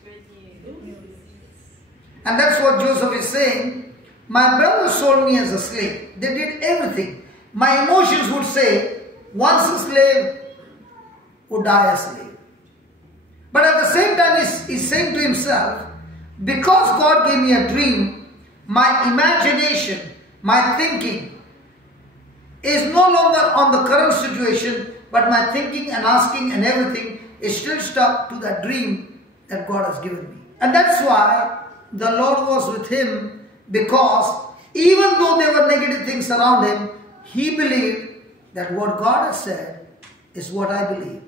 And that's what Joseph is saying. My brothers sold me as a slave. They did everything. My emotions would say, once a slave, would die a slave. But at the same time, he's saying to himself, because God gave me a dream, my imagination, my thinking is no longer on the current situation, but my thinking and asking and everything is still stuck to that dream that God has given me. And that's why the Lord was with him, because even though there were negative things around him, he believed that what God has said is what I believe.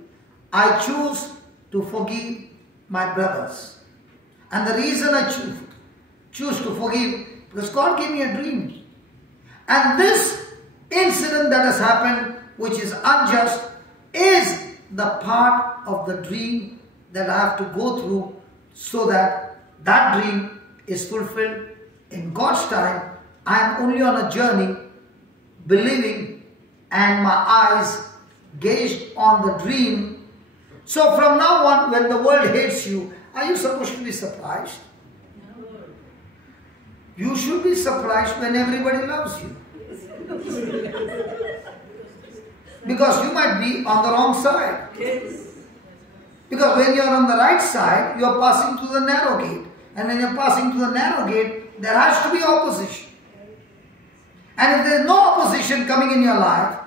I choose to forgive my brothers. And the reason I choose to forgive, because God gave me a dream. And this incident that has happened, which is unjust, is the part of the dream that I have to go through, so that that dream is fulfilled in God's time. I am only on a journey, believing, and my eyes gazed on the dream. So from now on, when the world hates you, are you supposed to be surprised? No. You should be surprised when everybody loves you. Because you might be on the wrong side. Because when you are on the right side, you are passing through the narrow gate. And when you are passing through the narrow gate, there has to be opposition. And if there is no opposition coming in your life,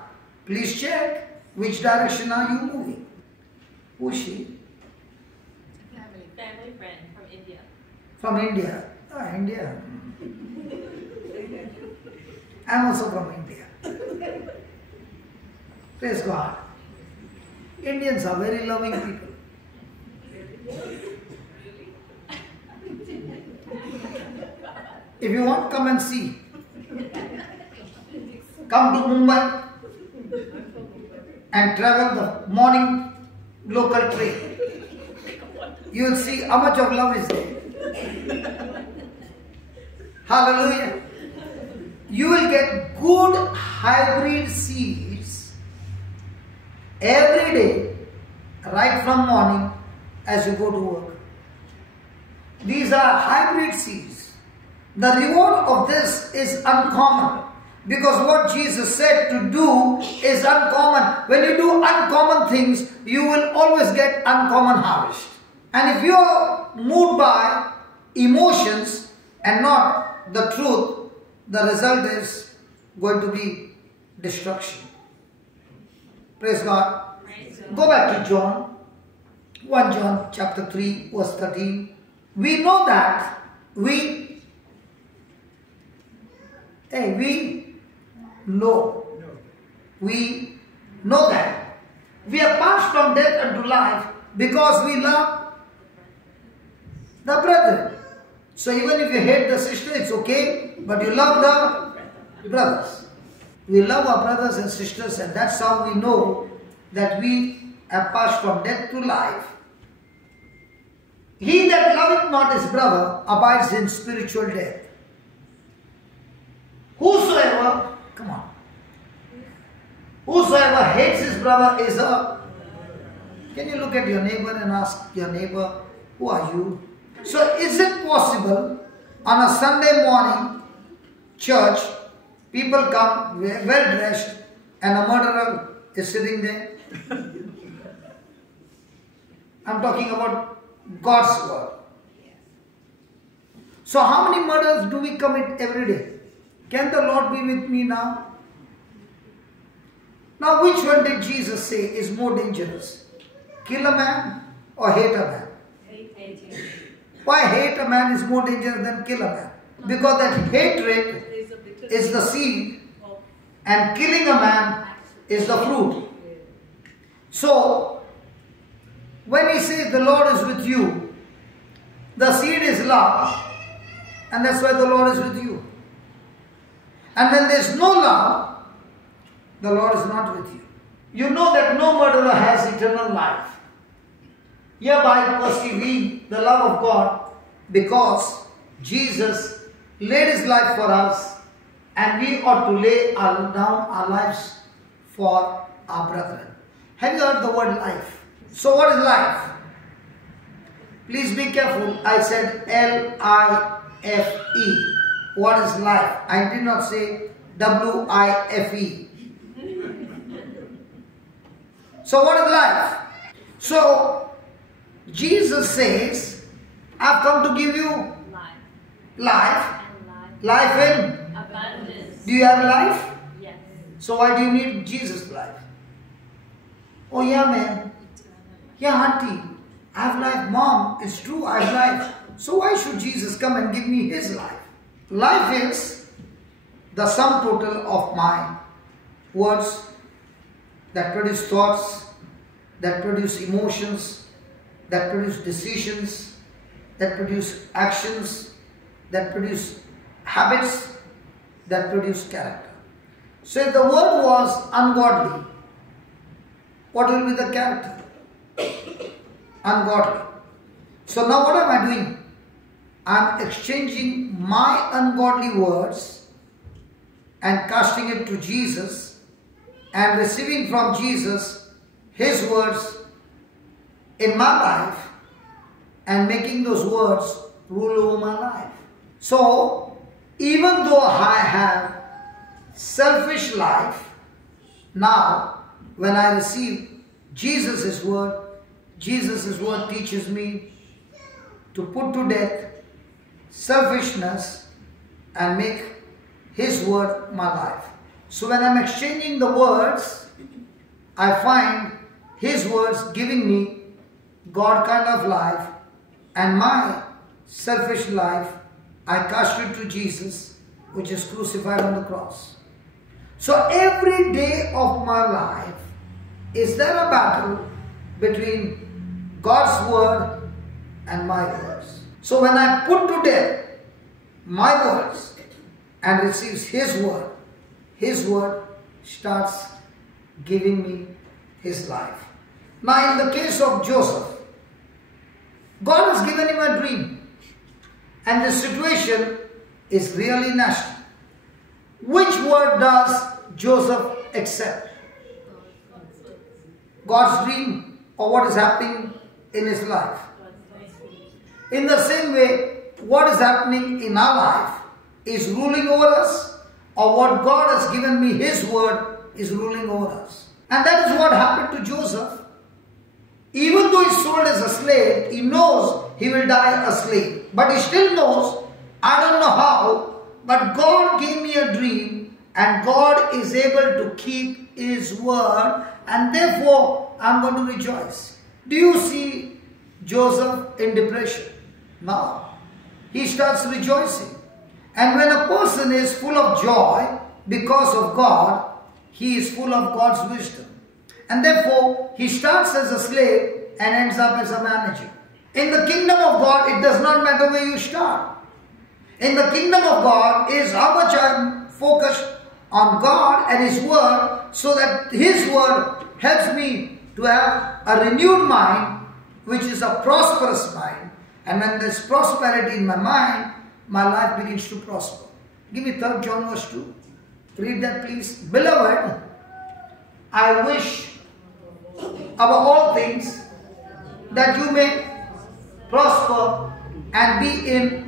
please check which direction are you moving. Who is she? Family friend from India. From India. Ah, India. I'm also from India. Praise God. Indians are very loving people. If you want, come and see. Come to Mumbai and travel the morning local train. You will see how much of love is there. Hallelujah. You will get good hybrid seeds every day, right from morning as you go to work. These are hybrid seeds. The reward of this is uncommon, because what Jesus said to do is uncommon. When you do uncommon things, you will always get uncommon harvest. And if you are moved by emotions and not the truth, the result is going to be destruction. Praise God. Go back to John. 1 John chapter 3 verse 13. We know that we know that we are passed from death unto life because we love the brethren. So even if you hate the sister, it's okay, but you love the brothers. We love our brothers and sisters, and that's how we know that we have passed from death to life. He that loveth not his brother abides in spiritual death. Whosoever hates his brother is a... Can you look at your neighbor and ask your neighbor, who are you? So is it possible on a Sunday morning church, people come well dressed and a murderer is sitting there? I'm talking about God's word. So how many murders do we commit every day? Can the Lord be with me now? Now which one did Jesus say is more dangerous? Kill a man or hate a man? Why hate a man is more dangerous than kill a man? Because that hatred is the seed and killing a man is the fruit. So when he says the Lord is with you, the seed is love, and that's why the Lord is with you. And when there is no love, the Lord is not with you. You know that no murderer has eternal life. Hereby perceiving the love of God, because Jesus laid his life for us, and we ought to lay down our lives for our brethren. Have you heard the word life? So what is life? Please be careful. I said L-I-F-E. What is life? I did not say W-I-F-E. So what is life? So Jesus says, I've come to give you life. Life in abundance. Do you have life? Yes. So why do you need Jesus' life? Oh yeah, man. Yeah, auntie. I have life. Mom, it's true, I have life. So why should Jesus come and give me his life? Life is the sum total of my words that produce thoughts, that produce emotions, that produce decisions, that produce actions, that produce habits, that produce character. So if the word was ungodly, what will be the character? Ungodly. So now what am I doing? I am exchanging my ungodly words and casting it to Jesus and receiving from Jesus his words in my life and making those words rule over my life. So even though I have selfish life, now when I receive Jesus' word teaches me to put to death selfishness and make his word my life. So when I'm exchanging the words, I find his words giving me God kind of life, and my selfish life I cast it to Jesus, which is crucified on the cross. So every day of my life, is there a battle between God's word and my words? So when I put to death my words and receives his word starts giving me his life. Now in the case of Joseph, God has given him a dream and the situation is really nasty. Which word does Joseph accept? God's dream or what is happening in his life? In the same way, what is happening in our life is ruling over us, or what God has given me his word is ruling over us. And that is what happened to Joseph. Even though he's sold as a slave, he knows he will die a slave. But he still knows, I don't know how, but God gave me a dream and God is able to keep his word, and therefore I'm going to rejoice. Do you see Joseph in depression? No. He starts rejoicing. And when a person is full of joy because of God, he is full of God's wisdom. And therefore, he starts as a slave and ends up as a manager. In the kingdom of God, it does not matter where you start. In the kingdom of God is how much I am focused on God and his word, so that his word helps me to have a renewed mind, which is a prosperous mind. And when there's prosperity in my mind, my life begins to prosper. Give me 3 John verse 2. Read that please. Beloved, I wish above all things that you may prosper and be in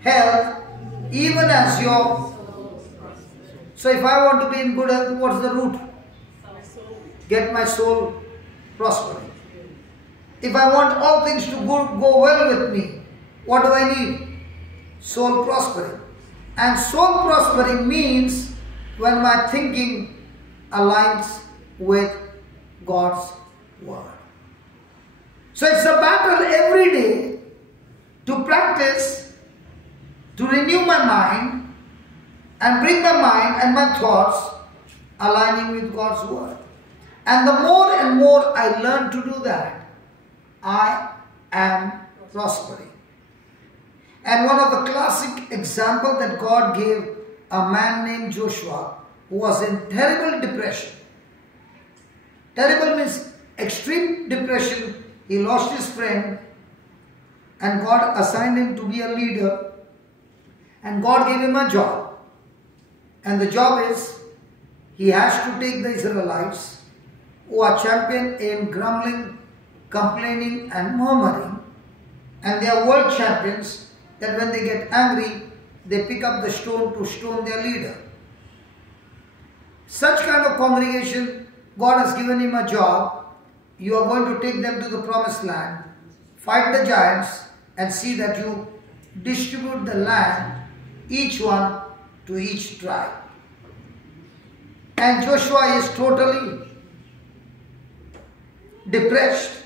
health, even as your... So if I want to be in good health, what's the root? Get my soul prospering. If I want all things to go well with me, what do I need? Soul prospering. And soul prospering means when my thinking aligns with God's word. So it's a battle every day to practice, to renew my mind and bring my mind and my thoughts aligning with God's word. And the more and more I learn to do that, I am prospering. And one of the classic examples that God gave a man named Joshua who was in terrible depression. Terrible means extreme depression. He lost his friend and God assigned him to be a leader, and God gave him a job. And the job is he has to take the Israelites who are champion in grumbling, complaining and murmuring, and they are world champions, that when they get angry, they pick up the stone to stone their leader. Such kind of congregation, God has given him a job. You are going to take them to the promised land, fight the giants, and see that you distribute the land, each one to each tribe. And Joshua is totally depressed.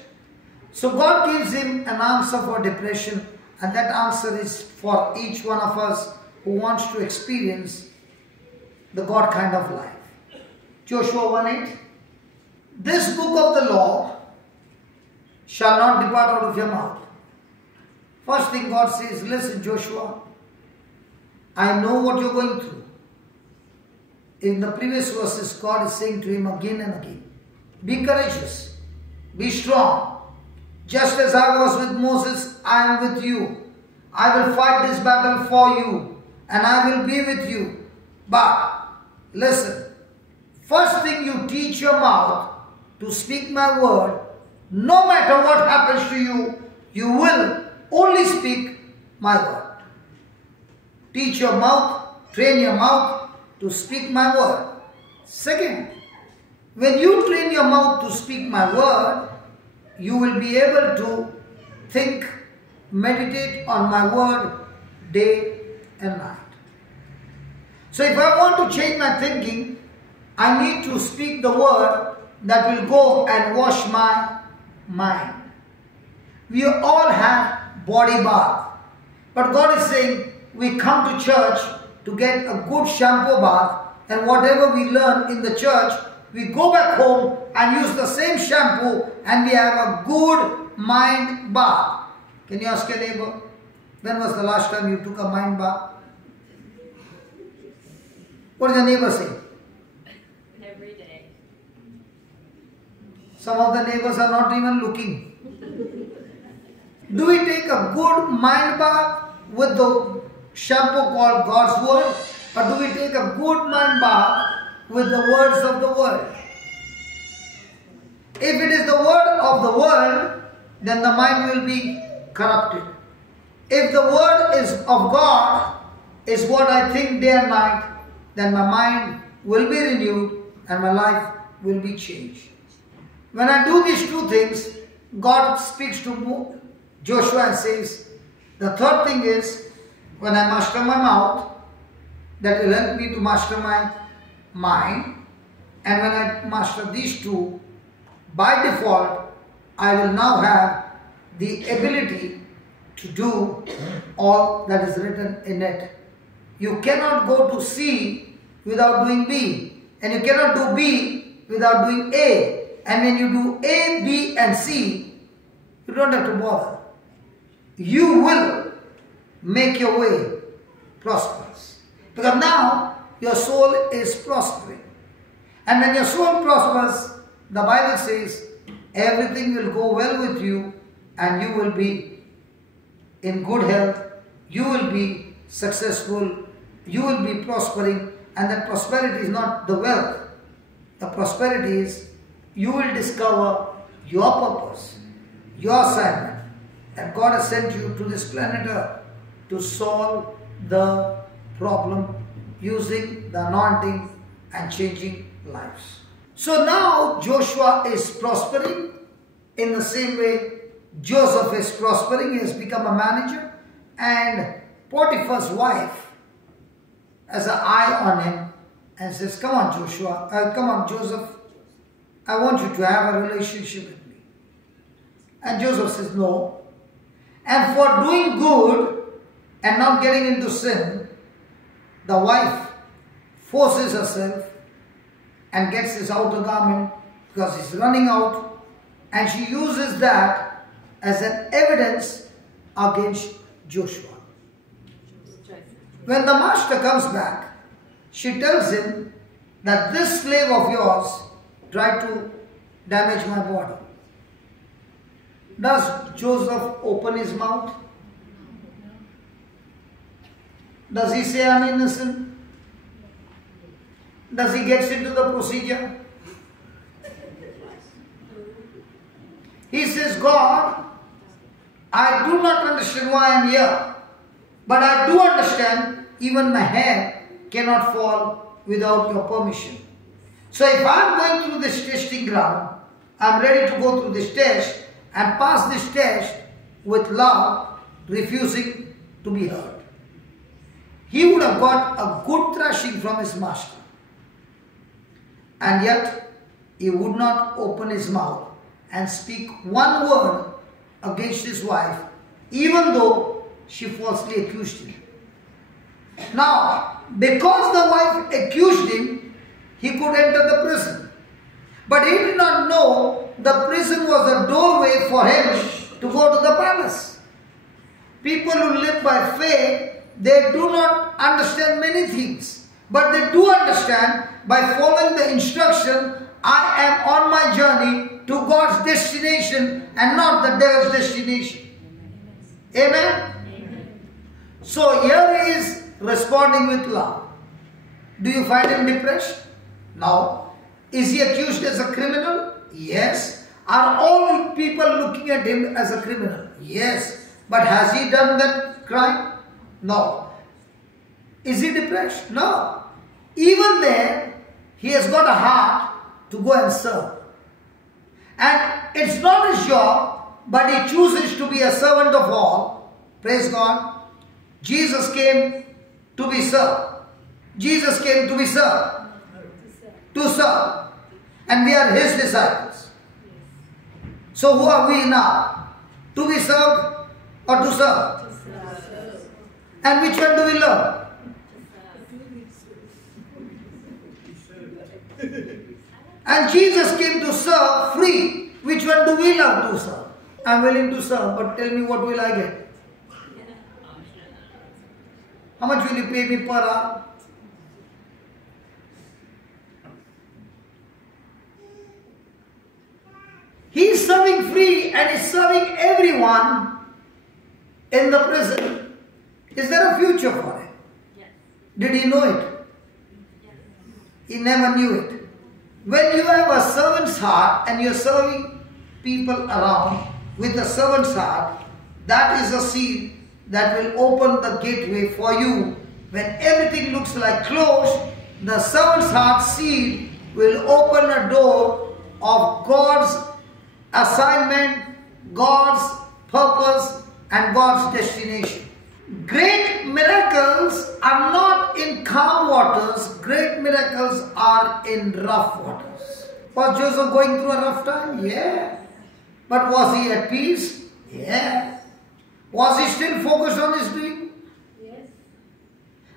So God gives him an answer for depression, and that answer is for each one of us who wants to experience the God kind of life. Joshua 1:8. This book of the law shall not depart out of your mouth. First thing God says, listen Joshua, I know what you're going through. In the previous verses, God is saying to him again and again, be courageous, be strong. Just as I was with Moses, I am with you. I will fight this battle for you, and I will be with you. But listen, first thing you teach your mouth to speak my word. No matter what happens to you, you will only speak my word. Teach your mouth, train your mouth to speak my word. Second, when you train your mouth to speak my word, you will be able to think, meditate on my word day and night. So if I want to change my thinking, I need to speak the word that will go and wash my mind. We all have body bath. But God is saying, we come to church to get a good shampoo bath, and whatever we learn in the church, we go back home and use the same shampoo, and we have a good mind bath. Can you ask your neighbor, when was the last time you took a mind bath? What does your neighbor say? Every day. Some of the neighbors are not even looking. Do we take a good mind bath with the shampoo called God's word, or do we take a good mind bath with the words of the world? If it is the word of the world, then the mind will be corrupted. If the word is of God, is what I think day and night, then my mind will be renewed and my life will be changed. When I do these two things, God speaks to Joshua and says, the third thing is, when I master my mouth, that will help me to master my mind. And when I master these two, by default, I will now have the ability to do all that is written in it. You cannot go to C without doing B, and you cannot do B without doing A. And when you do A, B and C, you don't have to bother. You will make your way prosperous. Because now your soul is prospering. And when your soul prospers, the Bible says everything will go well with you and you will be in good health, you will be successful, you will be prospering, and that prosperity is not the wealth. The prosperity is you will discover your purpose, your assignment, that God has sent you to this planet Earth to solve the problem using the anointing and changing lives. So now Joshua is prospering. In the same way, Joseph is prospering. He has become a manager, and Potiphar's wife has an eye on him and says, come on Joseph, I want you to have a relationship with me. And Joseph says no. And for doing good and not getting into sin, the wife forces herself and gets his outer garment because he's running out, and she uses that as an evidence against Joshua. When the master comes back, she tells him that this slave of yours tried to damage my body. Does Joseph open his mouth? Does he say I'm innocent? Does he get into the procedure? He says, God, I do not understand why I am here, but I do understand even my hair cannot fall without your permission. So if I am going through this testing ground, I am ready to go through this test and pass this test with love, refusing to be hurt. He would have got a good thrashing from his master. And yet, he would not open his mouth and speak one word against his wife, even though she falsely accused him. Now, because the wife accused him, he could enter the prison. But he did not know the prison was the doorway for him to go to the palace. People who live by faith, they do not understand many things. But they do understand by following the instruction, I am on my journey to God's destination and not the devil's destination. Amen? Amen. So here he is responding with love. Do you find him depressed? No. Is he accused as a criminal? Yes. Are all people looking at him as a criminal? Yes. But has he done that crime? No. Is he depressed? No. Even there, he has got a heart to go and serve. And it's not his job, but he chooses to be a servant of all. Praise God. Jesus came to be served. Jesus came to be served. To serve. And we are his disciples. So who are we now? To be served or to serve? And which one do we love? And Jesus came to serve free. Which one do we love to serve? I'm willing to serve, but tell me what will I get? How much will you pay me per hour? He's serving free and he's serving everyone in the prison. Is there a future for him? Yes. Did he know it? Yes. He never knew it. When you have a servant's heart and you're serving people around with a servant's heart, that is a seed that will open the gateway for you. When everything looks like closed, the servant's heart seed will open a door of God's assignment, God's purpose, and God's destination. Great miracles are not in calm waters. Great miracles are in rough waters. Was Joseph going through a rough time? Yeah. But was he at peace? Yeah. Was he still focused on his dream? Yes.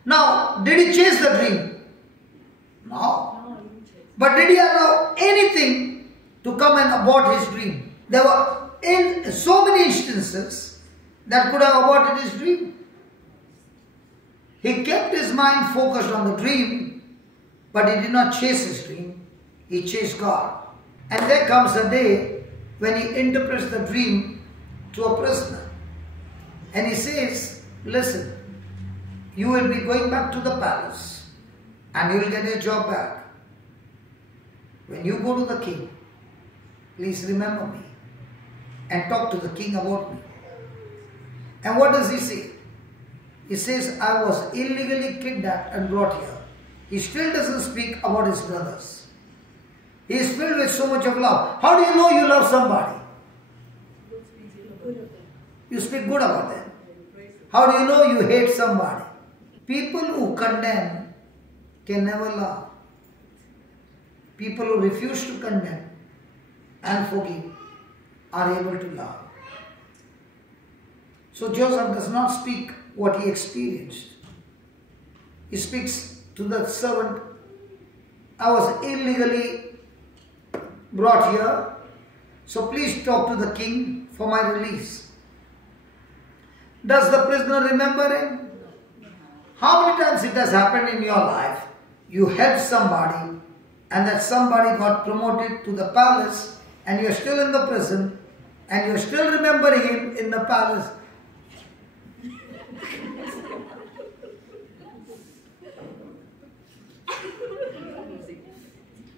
Now, did he chase the dream? No. But did he allow anything to come and abort his dream? There were in so many instances that could have aborted his dream. He kept his mind focused on the dream, but he did not chase his dream. He chased God. And there comes a day when he interprets the dream to a prisoner. And he says, listen, you will be going back to the palace and you will get your job back. When you go to the king, please remember me and talk to the king about me. And what does he say? He says, I was illegally kidnapped and brought here. He still doesn't speak about his brothers. He is filled with so much of love. How do you know you love somebody? You speak good about them. How do you know you hate somebody? People who condemn can never love. People who refuse to condemn and forgive are able to love. So Joseph does not speak what he experienced. He speaks to the servant, I was illegally brought here, so please talk to the king for my release. Does the prisoner remember him? How many times it has happened in your life, you helped somebody and that somebody got promoted to the palace and you're still in the prison and you're still remembering him in the palace?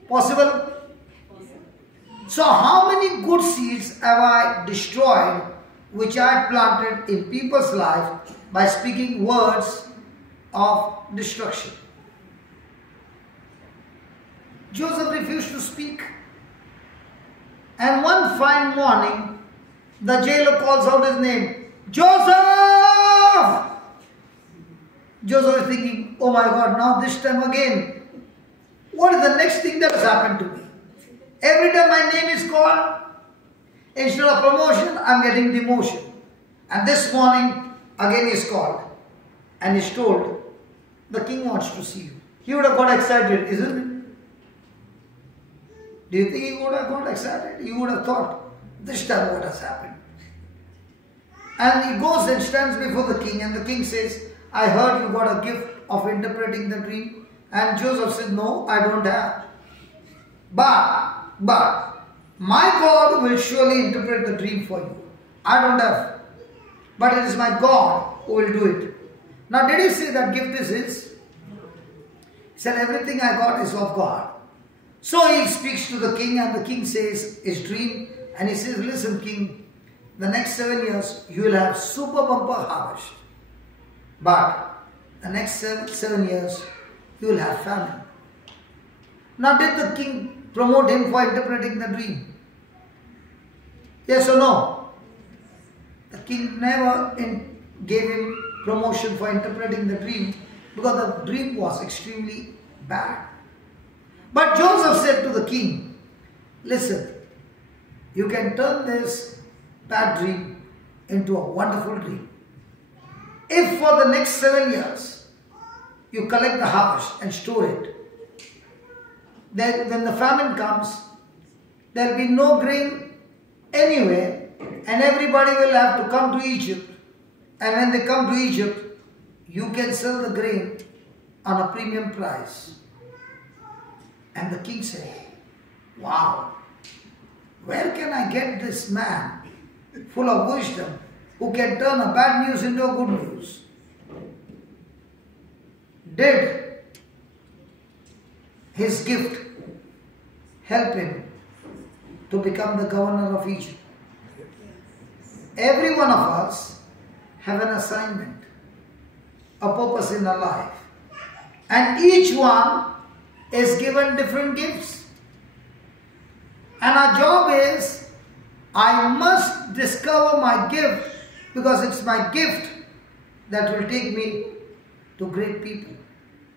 Possible? So how many good seeds have I destroyed which I planted in people's life by speaking words of destruction? Joseph refused to speak. And one fine morning, the jailer calls out his name, Joseph! Joseph is thinking, oh my God, now this time again. What is the next thing that has happened to me? Every time my name is called, Instead of promotion, I'm getting demotion. And this morning, again he's called and he's told, the king wants to see you. He would have got excited, isn't it? Do you think he would have got excited? He would have thought, this time what has happened? And he goes and stands before the king, and the king says, I heard you got a gift of interpreting the dream. And Joseph said, no, I don't have. But my God will surely interpret the dream for you. I don't have. But it is my God who will do it. Now, did he say that gift is his? He said, everything I got is of God. So he speaks to the king, and the king says his dream, and he says, listen, king, the next 7 years you will have super bumper harvest. But the next 7 years you will have famine. Now, did the king promote him for interpreting the dream? Yes or no? The king never gave him promotion for interpreting the dream because the dream was extremely bad. But Joseph said to the king, listen, you can turn this bad dream into a wonderful dream. If for the next 7 years you collect the harvest and store it, then when the famine comes, there will be no grain anywhere, and everybody will have to come to Egypt. And when they come to Egypt, you can sell the grain on a premium price. And the king said, wow, where can I get this man full of wisdom who can turn a bad news into a good news? Did his gift help him to become the governor of Egypt? Every one of us have an assignment, a purpose in our life. And each one is given different gifts. And our job is, I must discover my gift, because it's my gift that will take me to great people.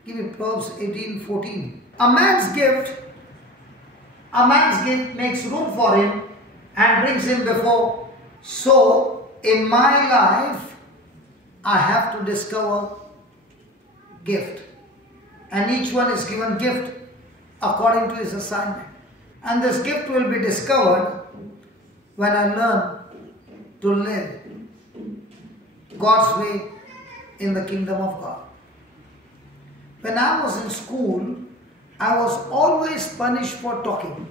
Give me Proverbs 18:14. A man's gift makes room for him and brings him before. So, in my life, I have to discover gift. And each one is given gift according to his assignment. And this gift will be discovered when I learn to live God's way in the kingdom of God. When I was in school, I was always punished for talking.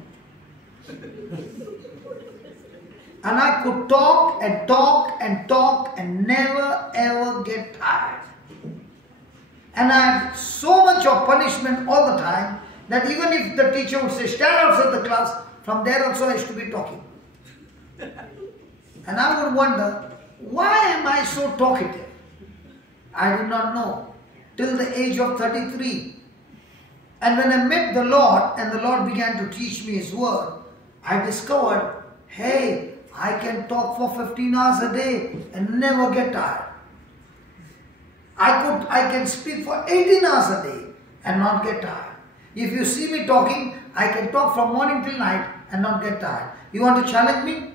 And I could talk and talk and talk and never ever get tired. And I had so much of punishment all the time that even if the teacher would say, stand outside the class, from there also I used to be talking. And I would wonder, why am I so talkative? I did not know till the age of 33. And when I met the Lord and the Lord began to teach me His word, I discovered, hey, I can talk for 15 hours a day and never get tired. I can speak for 18 hours a day and not get tired. If you see me talking, I can talk from morning till night and not get tired. You want to challenge me?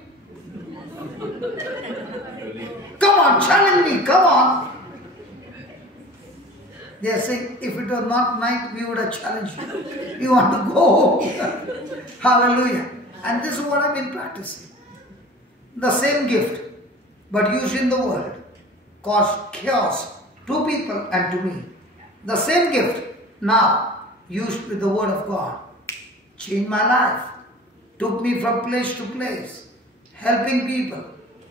Come on, challenge me, come on. They are saying, if it was not night, we would have challenged you. You want to go home. Hallelujah. And this is what I've been practicing. The same gift, but used in the world, caused chaos to people and to me. The same gift, now used with the word of God, changed my life, took me from place to place, helping people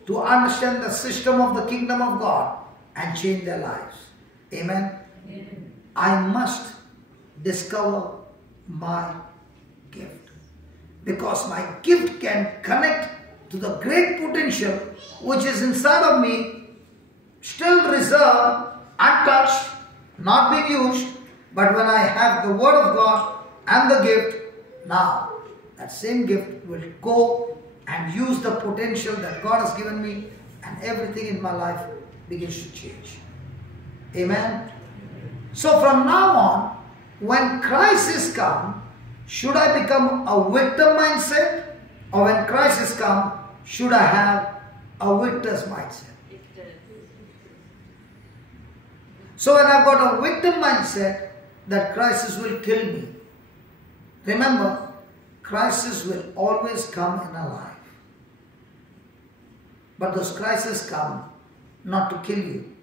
to understand the system of the kingdom of God and change their lives. Amen. Amen. I must discover my gift, because my gift can connect to the great potential which is inside of me, still reserved, untouched, not being used. But when I have the word of God and the gift, now that same gift will go and use the potential that God has given me, and everything in my life begins to change. Amen. So from now on, when crisis come, should I become a victim mindset? Or when crisis come, should I have a victor's mindset. So when I've got a victim mindset, that crisis will kill me. Remember, crisis will always come in our life. But those crises come not to kill you,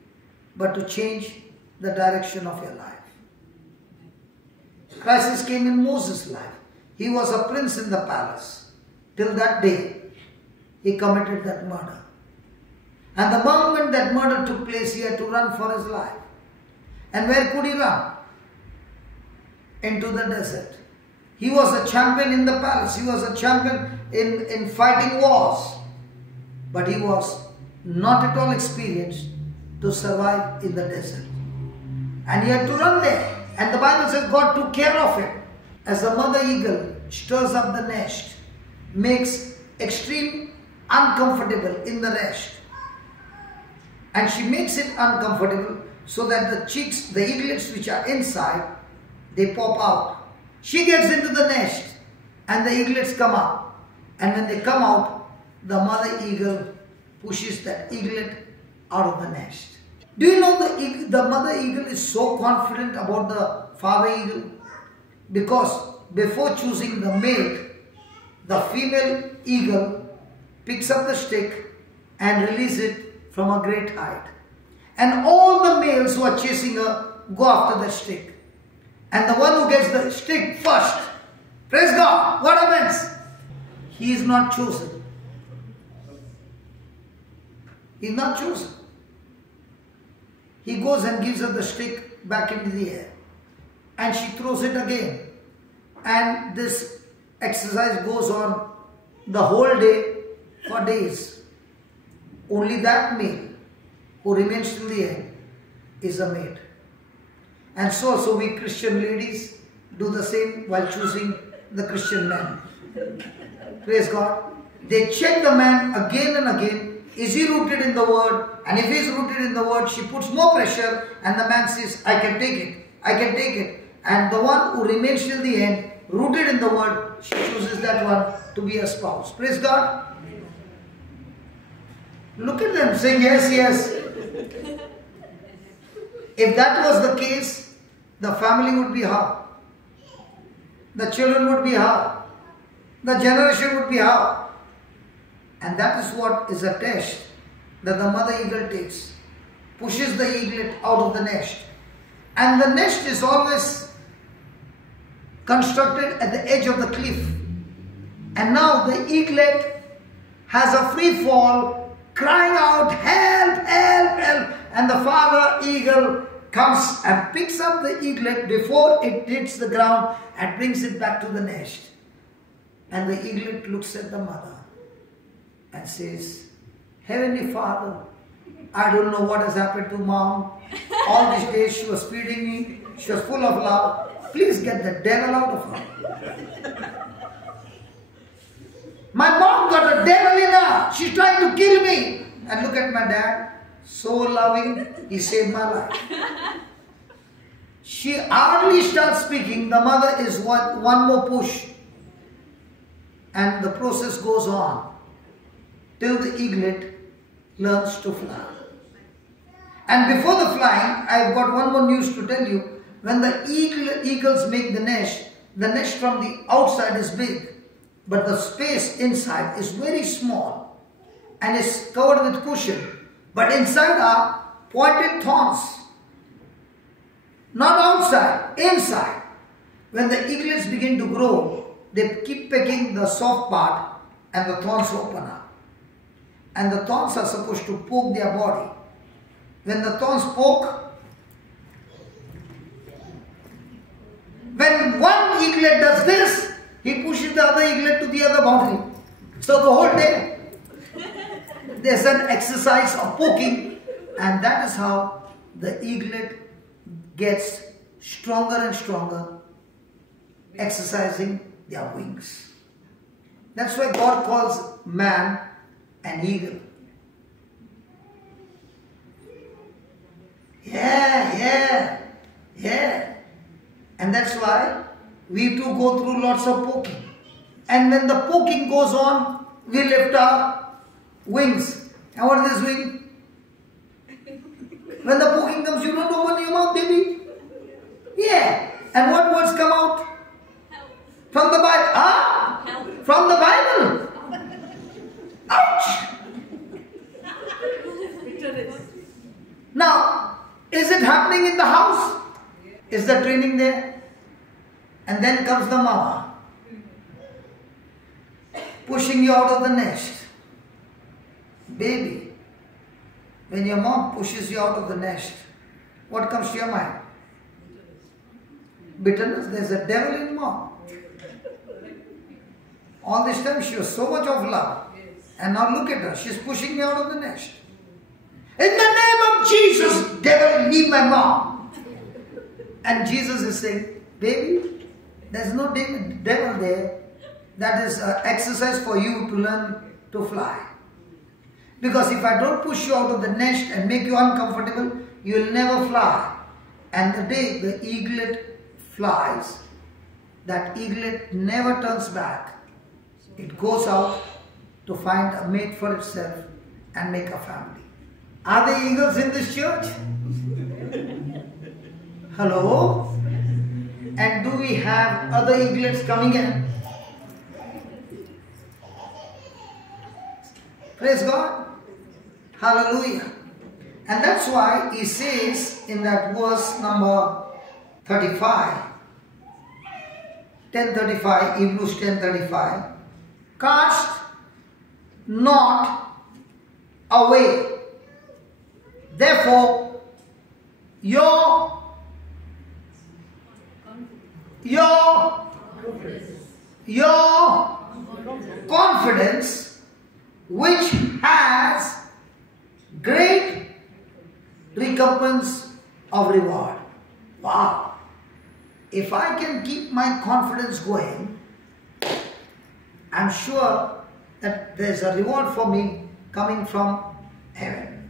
but to change the direction of your life. Crisis came in Moses' life. He was a prince in the palace. Till that day, he committed that murder. And the moment that murder took place, he had to run for his life. And where could he run? Into the desert. He was a champion in the palace. He was a champion in fighting wars. But he was not at all experienced to survive in the desert. And he had to run there. And the Bible says God took care of him. As a mother eagle stirs up the nest, makes extreme uncomfortable in the nest. And she makes it uncomfortable so that the chicks, the eaglets which are inside, they pop out. She gets into the nest and the eaglets come out. And when they come out, the mother eagle pushes that eaglet out of the nest. Do you know the mother eagle is so confident about the father eagle? Because before choosing the mate, the female eagle picks up the stick and releases it from a great height. And all the males who are chasing her go after the stick. And the one who gets the stick first, praise God, what happens? He is not chosen. He is not chosen. He goes and gives her the stick back into the air. And she throws it again. And this exercise goes on the whole day for days. Only that male who remains till the end is a mate. And so we Christian ladies do the same while choosing the Christian man. Praise God. They check the man again and again. Is he rooted in the word? And if he is rooted in the word, she puts more pressure and the man says, I can take it. I can take it. And the one who remains till the end, rooted in the word, she chooses that one to be a spouse. Praise God. Look at them saying yes, yes. If that was the case, the family would be how? The children would be how? The generation would be how? And that is what is a test that the mother eagle takes. Pushes the eaglet out of the nest. And the nest is always constructed at the edge of the cliff. And now the eaglet has a free fall, crying out, help, help, help. And the father eagle comes and picks up the eaglet before it hits the ground and brings it back to the nest. And the eaglet looks at the mother and says, Heavenly Father, I don't know what has happened to mom. All these days she was feeding me. She was full of love. Please get the devil out of her. My mom got a devil in her. She's trying to kill me. And look at my dad. So loving. He saved my life. She hardly starts speaking. The mother is one more push. And the process goes on till the eaglet learns to fly. And before the flying, I've got one more news to tell you. When the eagles make the nest from the outside is big, but the space inside is very small and is covered with cushion. But inside are pointed thorns. Not outside, inside. When the eaglets begin to grow, they keep pecking the soft part and the thorns open up. And the thorns are supposed to poke their body. When the thorns poke, when one eaglet does this, he pushes the other eaglet to the other boundary. So the whole day, there's an exercise of poking, and that is how the eaglet gets stronger and stronger, exercising their wings. That's why God calls man an eagle. Yeah. And that's why we too go through lots of poking. And when the poking goes on, we lift our wings. And what is this wing? When the poking comes, you don't open your mouth, baby. Yeah. And what words come out? Help. From the Bible. Ah? Help. From the Bible. Ouch. Bitterness. Now, is it happening in the house? Is the training there? And then comes the mama, pushing you out of the nest. Baby, when your mom pushes you out of the nest, what comes to your mind? Bitterness. There's a devil in mom. All this time she was so much of love. And now look at her, she's pushing me out of the nest. In the name of Jesus, devil, leave my mom. And Jesus is saying, baby, there's no devil there. That is exercise for you to learn to fly. Because if I don't push you out of the nest and make you uncomfortable, you will never fly. And the day the eaglet flies, that eaglet never turns back. It goes out to find a mate for itself and make a family. Are there eagles in this church? Hello? And do we have other eaglets coming in? Praise God. Hallelujah. And that's why he says in that verse number 35, 10:35, Hebrews 10:35, cast not away, therefore, your confidence, which has great recompense of reward. Wow. If I can keep my confidence going, I'm sure that there's a reward for me coming from heaven.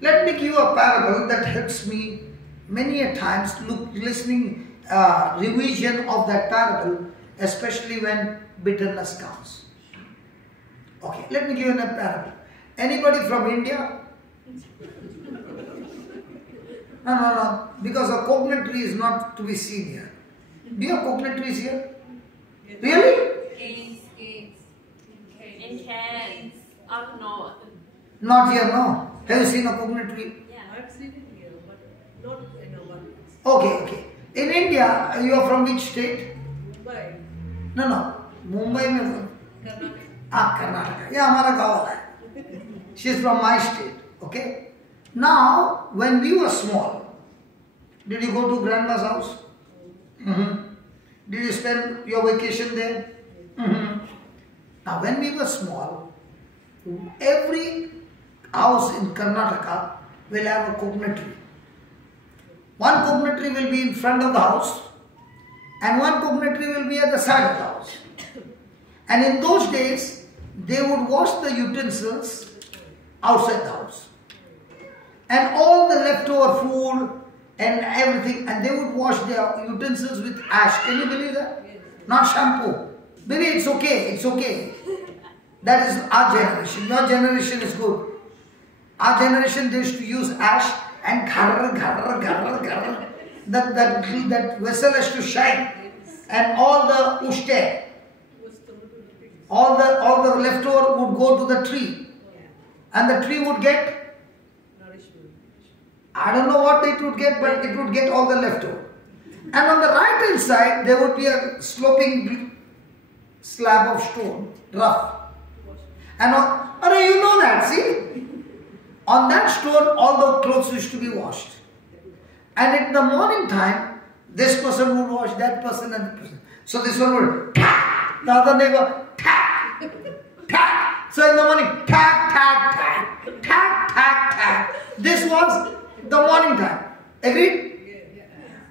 Let me give you a parable that helps me many a times listening revision of that parable, especially when bitterness comes. Okay, let me give you a parable. Anybody from India? No, because a coconut tree is not to be seen here. Do you have coconut trees here? Really? In Cairns. Up north. Not here, no. Have you seen a coconut tree? Yeah. I've seen it here, but not in abundance. Okay. In India, you are from which state? Mumbai, No. Mumbai में Karnataka. Karnataka. Yeah, हमारा गाँव वाला है. She's from my state. Okay. Now, when we were small, did you go to grandma's house? Did you spend your vacation there? Now, when we were small, every house in Karnataka will have a coconut tree. One coconut tree will be in front of the house and one coconut tree will be at the side of the house. And in those days, they would wash the utensils outside the house. And all the leftover food and everything, and they would wash their utensils with ash. Can you believe that? Not shampoo. Maybe it's okay. That is our generation. Your generation is good. Our generation, they used to use ash and ghar. That vessel has to shine. And all the ushte, all the leftover would go to the tree. And the tree would get, I don't know what it would get, but it would get all the leftover. And on the right hand side, there would be a sloping slab of stone, rough. And you know that, see? On that stone, all the clothes used to be washed. And in the morning time, this person would wash, that person and that person. So this one would tack, the other neighbor, tack, tack. So in the morning, tack, tack, tack, tack, tack, tack. This was the morning time. Agreed?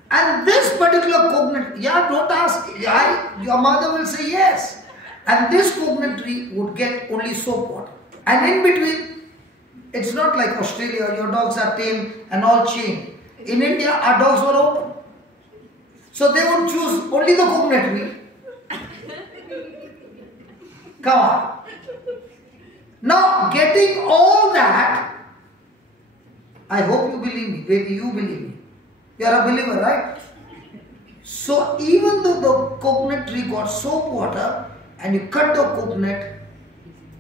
And this particular coconut, don't ask, your mother will say yes. And this coconut tree would get only soap water. And in between, it's not like Australia, your dogs are tame and all chained. In India, our dogs were open. So they would choose only the coconut tree. Come on. Now, getting all that, I hope you believe me, baby, you believe me. You are a believer, right? So, even though the coconut tree got soap water and you cut the coconut,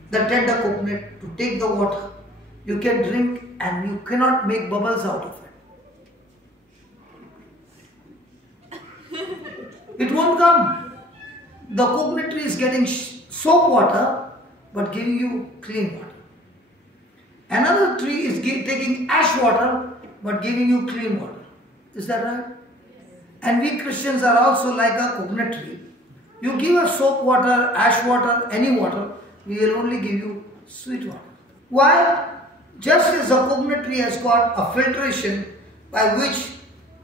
the tender coconut to take the water, you can drink and you cannot make bubbles out of it. It won't come. The coconut tree is getting soap water but giving you clean water. Another tree is taking ash water but giving you clean water. Is that right? And we Christians are also like a coconut tree. You give us soap water, ash water, any water, we will only give you sweet water. Why? Just as a coconut tree has got a filtration by which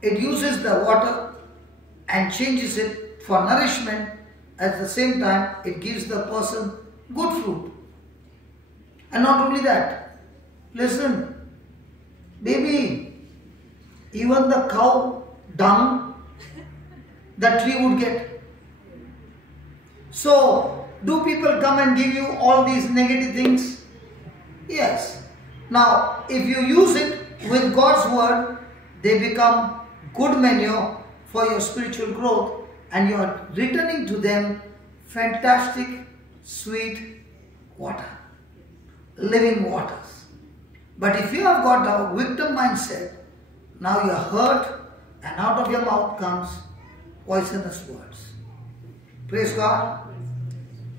it uses the water and changes it for nourishment, at the same time it gives the person good fruit. And not only that, listen, baby, even the cow dung, that tree would get. So, do people come and give you all these negative things? Yes. Now, if you use it with God's word, they become good manure for your spiritual growth, and you are returning to them fantastic, sweet water, living waters. But if you have got a victim mindset, now you are hurt, and out of your mouth comes poisonous words. Praise God.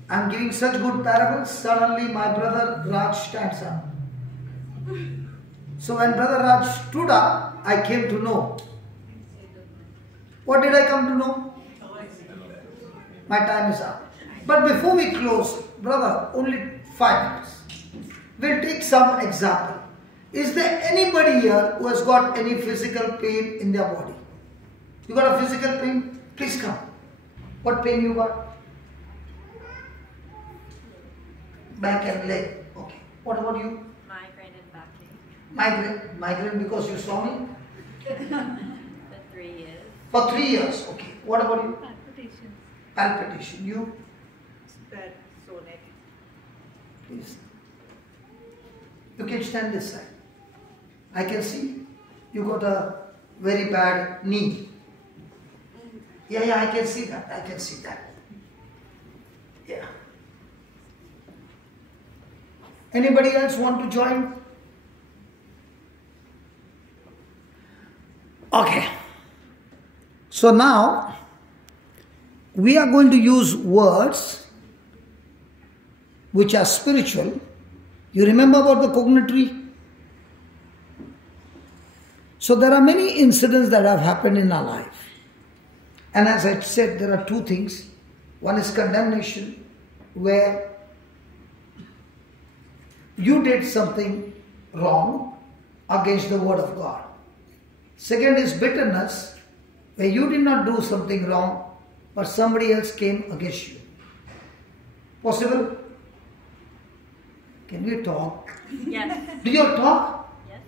I am giving such good parables. Suddenly my brother Raj stands up. So when brother Raj stood up, I came to know. What did I come to know? My time is up. But before we close, brother, only 5 minutes. We'll take some example. Is there anybody here who has got any physical pain in their body? You got a physical pain? Please come. What pain you got? Back and leg. Okay. What about you? Migraine and back pain. Migraine. Migraine because you saw me? For 3 years. For 3 years. Okay. What about you? Palpitations. Palpitation. You? Bad sore neck. Please. You can stand this side. I can see you got a very bad knee. Yeah, I can see that. I can see that. Yeah. Anybody else want to join? Okay. So now we are going to use words which are spiritual. You remember about the coconut tree? So there are many incidents that have happened in our life. And as I said, there are 2 things. One is condemnation, where you did something wrong against the word of God. Second is bitterness, where you did not do something wrong, but somebody else came against you. Possible? Can we talk? Yes. Do you talk? Yes.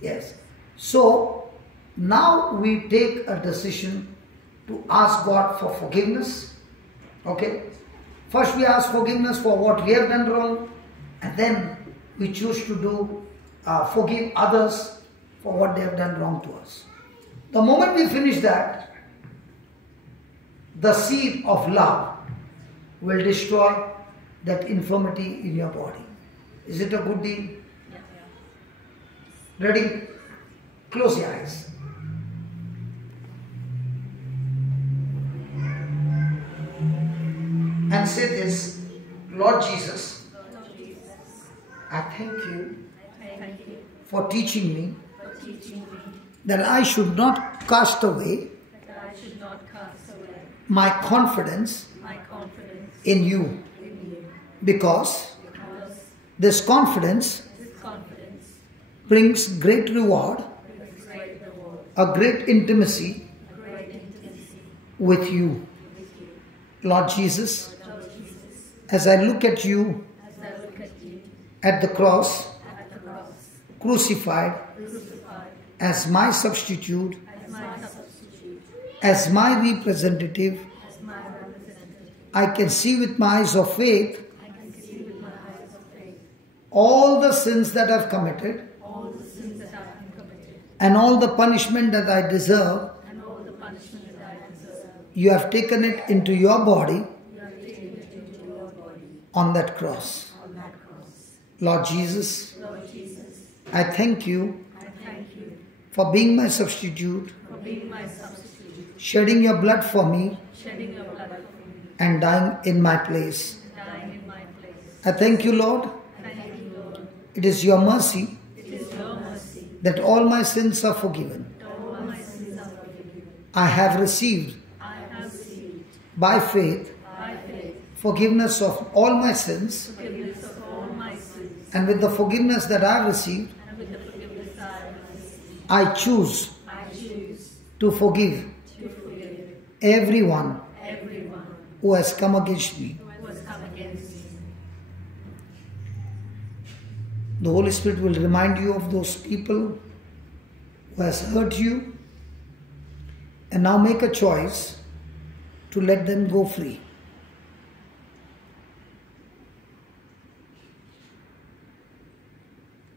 Yes. So, now we take a decision to ask God for forgiveness. Okay? First we ask forgiveness for what we have done wrong, and then we choose to do forgive others for what they have done wrong to us. The moment we finish that, the seed of love will destroy that infirmity in your body. Is it a good deal? Yes. Ready? Close your eyes. And say this, Lord Jesus, I thank you for teaching me that I should not cast away my confidence in you, because this confidence brings great reward, a great intimacy with you. Lord Jesus, as I look at you at the cross, crucified as my substitute, as my representative, I can see with my eyes of faith all the sins that I've committed, all the sins that I have committed, and all the punishment that I deserve, and all the punishment that I deserve. you have taken it into your body You have taken it into your body on that cross. on that cross. Lord Jesus, Lord Jesus, I thank you I thank you for being my substitute, for being my substitute, shedding your blood for me, shedding your blood for me, and dying in my place. dying in my place. I thank you, Lord. Thank you, Lord. It is your mercy It is your mercy that all my sins are forgiven. that all my sins are forgiven. I have received I have received by faith by faith forgiveness of all my sins, forgiveness of all my sins, and with the forgiveness that I have received, and with the forgiveness I have received, I choose I choose to forgive to forgive everyone everyone who has come against me. who has come against me. The Holy Spirit will remind you of those people who has hurt you, and now make a choice to let them go free.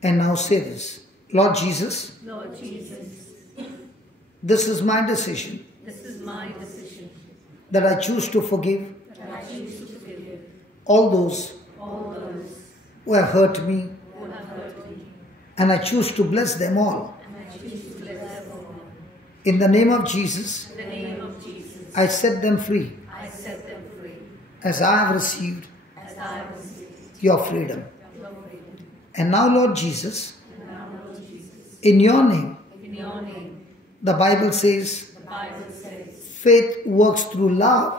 And now say this, Lord Jesus, Lord Jesus, this is my decision this is my decision that I choose to forgive that I choose to forgive all those all those who have hurt me, who have hurt me, and I choose to bless them all. and I choose to bless them all. In the name of Jesus, In the name of Jesus, I set them free I set them free as I have received as I have received your freedom. your freedom. And now, Lord Jesus, And now, Lord Jesus, in your name, in your name, the Bible says, the Bible says, faith works through love.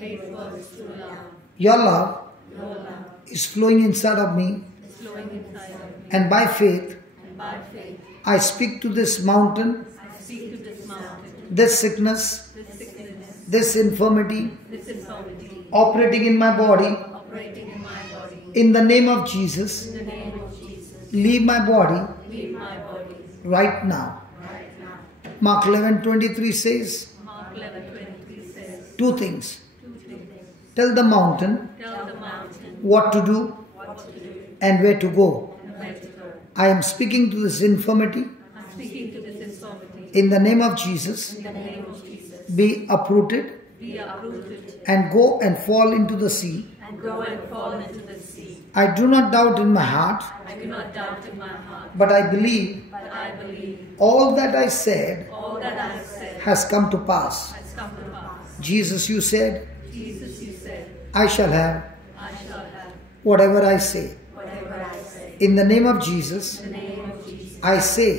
faith works through love. Your love Your love is flowing inside of me, is flowing inside of me, and by faith, and by faith, I speak to this mountain, I speak to this mountain, this sickness, this sickness, this infirmity, this infirmity, operating in my body. operating in my body. In the name of Jesus, In the name of Jesus, leave my body leave my body right now. right now. Mark 11:23 says Mark 11:23 says, two things. two things. Tell the mountain Tell the mountain what to do what to do and where to go. and where to go. I am speaking to this infirmity. I'm speaking to this infirmity. In the name of Jesus, In the name of Jesus, be uprooted be uprooted and go and fall into the sea. and go and fall into the sea. I do not doubt in my heart, I do not doubt in my heart, but I believe but I believe all that I said all that I said has come to pass. has come to pass. Jesus, you said, Jesus, you said, I shall have I shall have whatever I say. whatever I say. In the name of Jesus, In the name of Jesus, I say,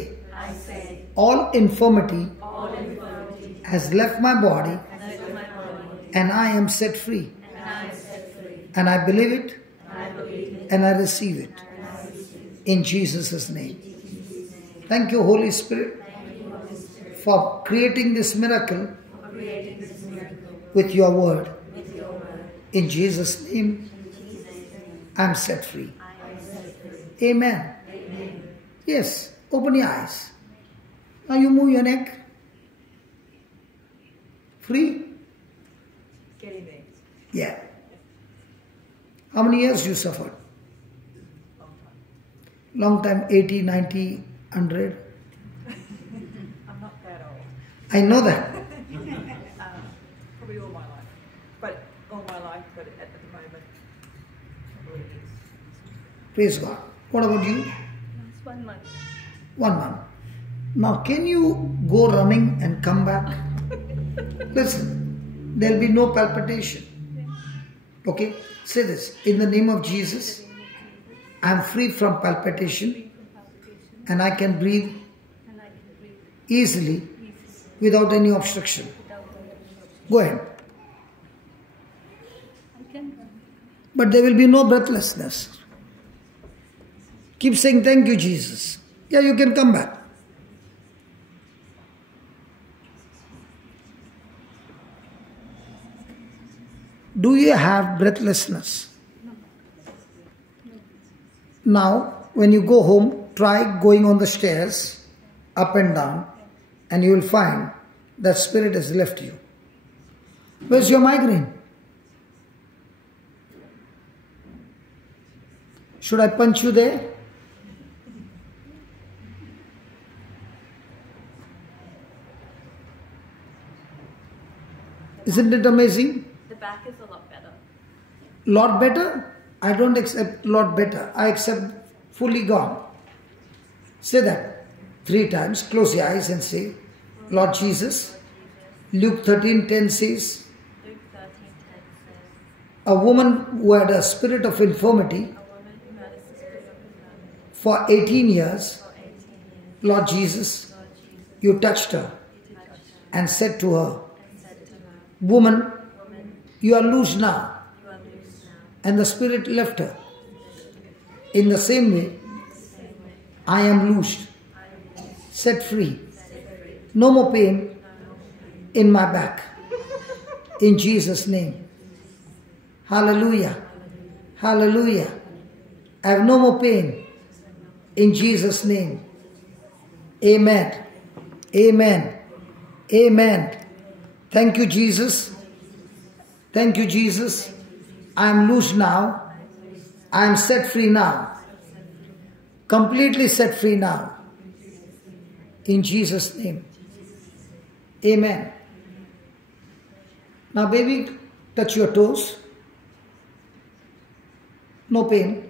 I say, all infirmity all infirmity has left my body has left my body, and I am set free. and I am set free. And I believe it And I believe it, and I receive it. and I receive it. In Jesus' name. Thank you, Holy Spirit, Thank you, Holy Spirit, for creating this miracle for creating this miracle with your word. with your word. In Jesus' name, In Jesus' name, I'm set free. I am set free. Amen. Amen. Yes, open your eyes. Now you move your neck. Free? Getting there. Yeah. How many years you suffered? Long time, 80, 90, 100. I'm not that old. I know that. Probably all my life. But at the moment, I believe it's Praise God. What about you? Last 1 month. 1 month. Now, can you go running and come back? Listen, there will be no palpitation. Okay? Say this. In the name of Jesus, I am free from palpitation and I can breathe And I can breathe easily easily without any obstruction. without any obstruction. Go ahead. I can run. But there will be no breathlessness. Keep saying, thank you, Jesus. Yeah, you can come back. Do you have breathlessness? Now, when you go home, try going on the stairs, up and down, and you will find that spirit has left you. Where's your migraine? Should I punch you there? Isn't it amazing? The back is a lot better. Lot better? I don't accept lot better. I accept fully gone. Say that 3 times. Close your eyes and say, Lord Jesus. Luke 13:10 says, Luke 13:10 says, a woman who had a spirit of infirmity a woman who had a spirit of infirmity for 18 years, for 18 years, Lord Jesus, Lord Jesus, you touched her you touched her and said to her, and said to her, woman, Woman, you are loose now. you are loose now. And the spirit left her. In the same way, The same way, I am loosed, I am loose, set free. set free, No more pain no more pain in my back. In Jesus' name. Hallelujah. Hallelujah. I have no more pain. In Jesus' name. Amen. Amen. Amen. Thank you, Jesus. Thank you, Jesus. I am loose now. I am set free now. Completely set free now. In Jesus' name. Amen. Now, baby, touch your toes. No pain.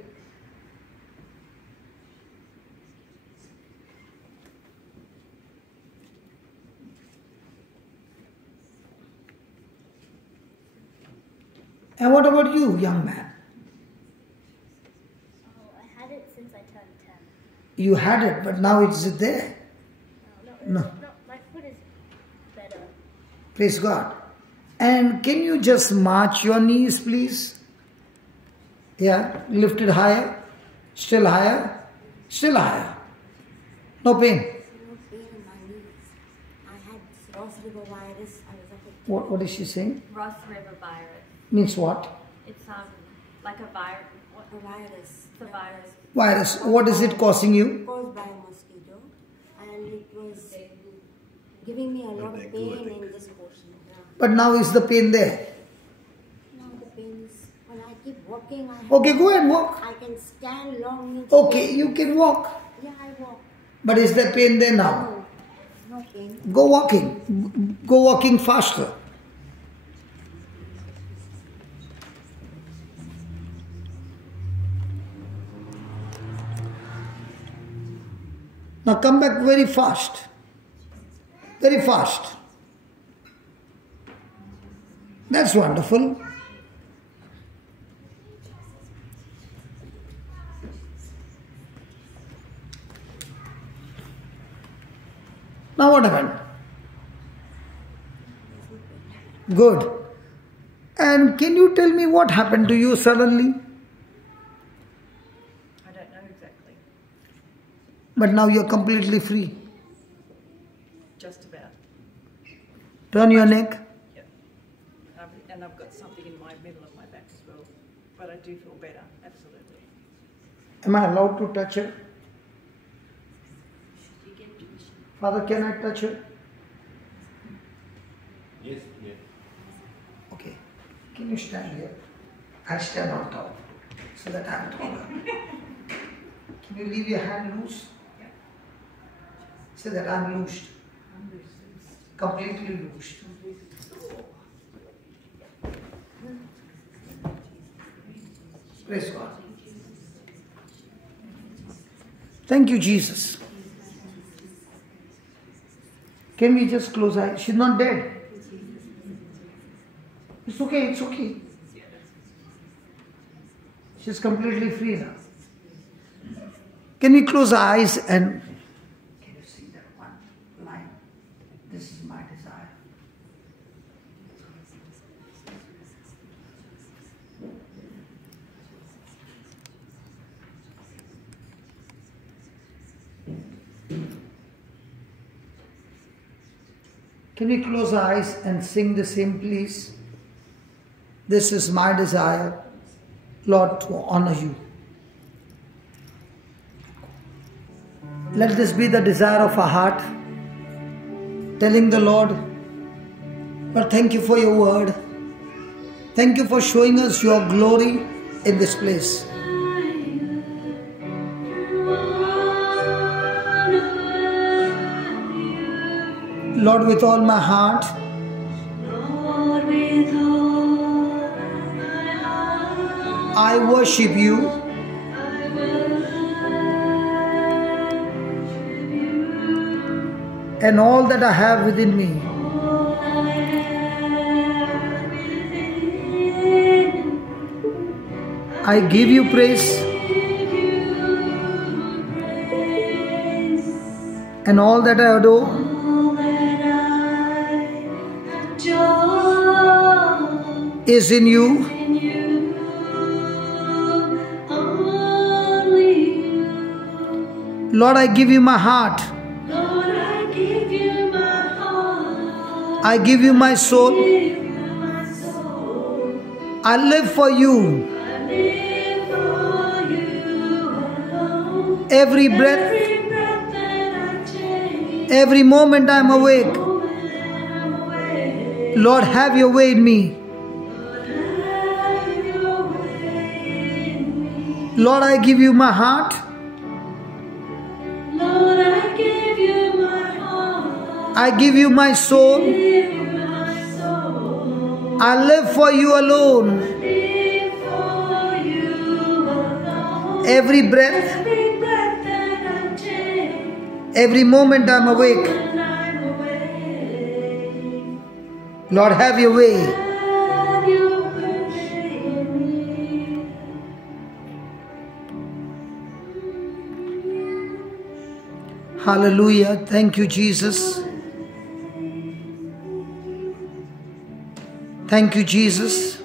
And what about you, young man? Oh, I had it since I turned 10. You had it, but now it's there. No. No, my foot is better. Praise God. And can you just march your knees, please? Yeah, lift it higher. Still higher. Still higher. No pain. No pain in my knees. I had Ross River virus. I was affected. What is she saying? Ross River virus. Means what? It's like a virus. What? A virus. It's a virus. Virus. What is it causing you? Caused by a mosquito. And it was giving me a lot of pain in this portion. But now is the pain there? Now the pain is, when I keep walking, Okay, go and walk. I can stand long. Means Okay, you can walk. Yeah, I walk. But is there pain there now? No, no pain. Go walking. Go walking faster. Now come back very fast. Very fast. That's wonderful. Now what happened? Good. And can you tell me what happened to you suddenly? I don't know exactly. But now you're completely free. Just about. Turn your neck. Yeah. And I've got something in my middle of my back as well. But I do feel better, absolutely. Am I allowed to touch her? Father, can I touch her? Yes, yes. Okay. Can you stand here? I'll stand on top so that I'm taller. Can you leave your hand loose? Say that I'm loosed. Completely loosed. Praise God. Thank you, Jesus. Can we just close our eyes? She's not dead. It's okay, it's okay. She's completely free now. Can we close our eyes and can you see that one line? This is my desire. Can we close our eyes and sing the same, please? This is my desire, Lord, to honor you. Let this be the desire of our heart, telling the Lord, Lord, thank you for your word. Thank you for showing us your glory in this place. Lord, with all my heart, I worship you. And all that I have within me. I give you praise. And all that I adore. Is in you. Lord, I give you my heart. I give you my soul. I live for you. Every breath, every moment I am awake. Lord, have your way in me. Lord, I give you my heart. I give you my soul. I live for you alone. Every breath, every moment I'm awake. Lord, have your way. Hallelujah. Thank you, Jesus. Thank you, Jesus.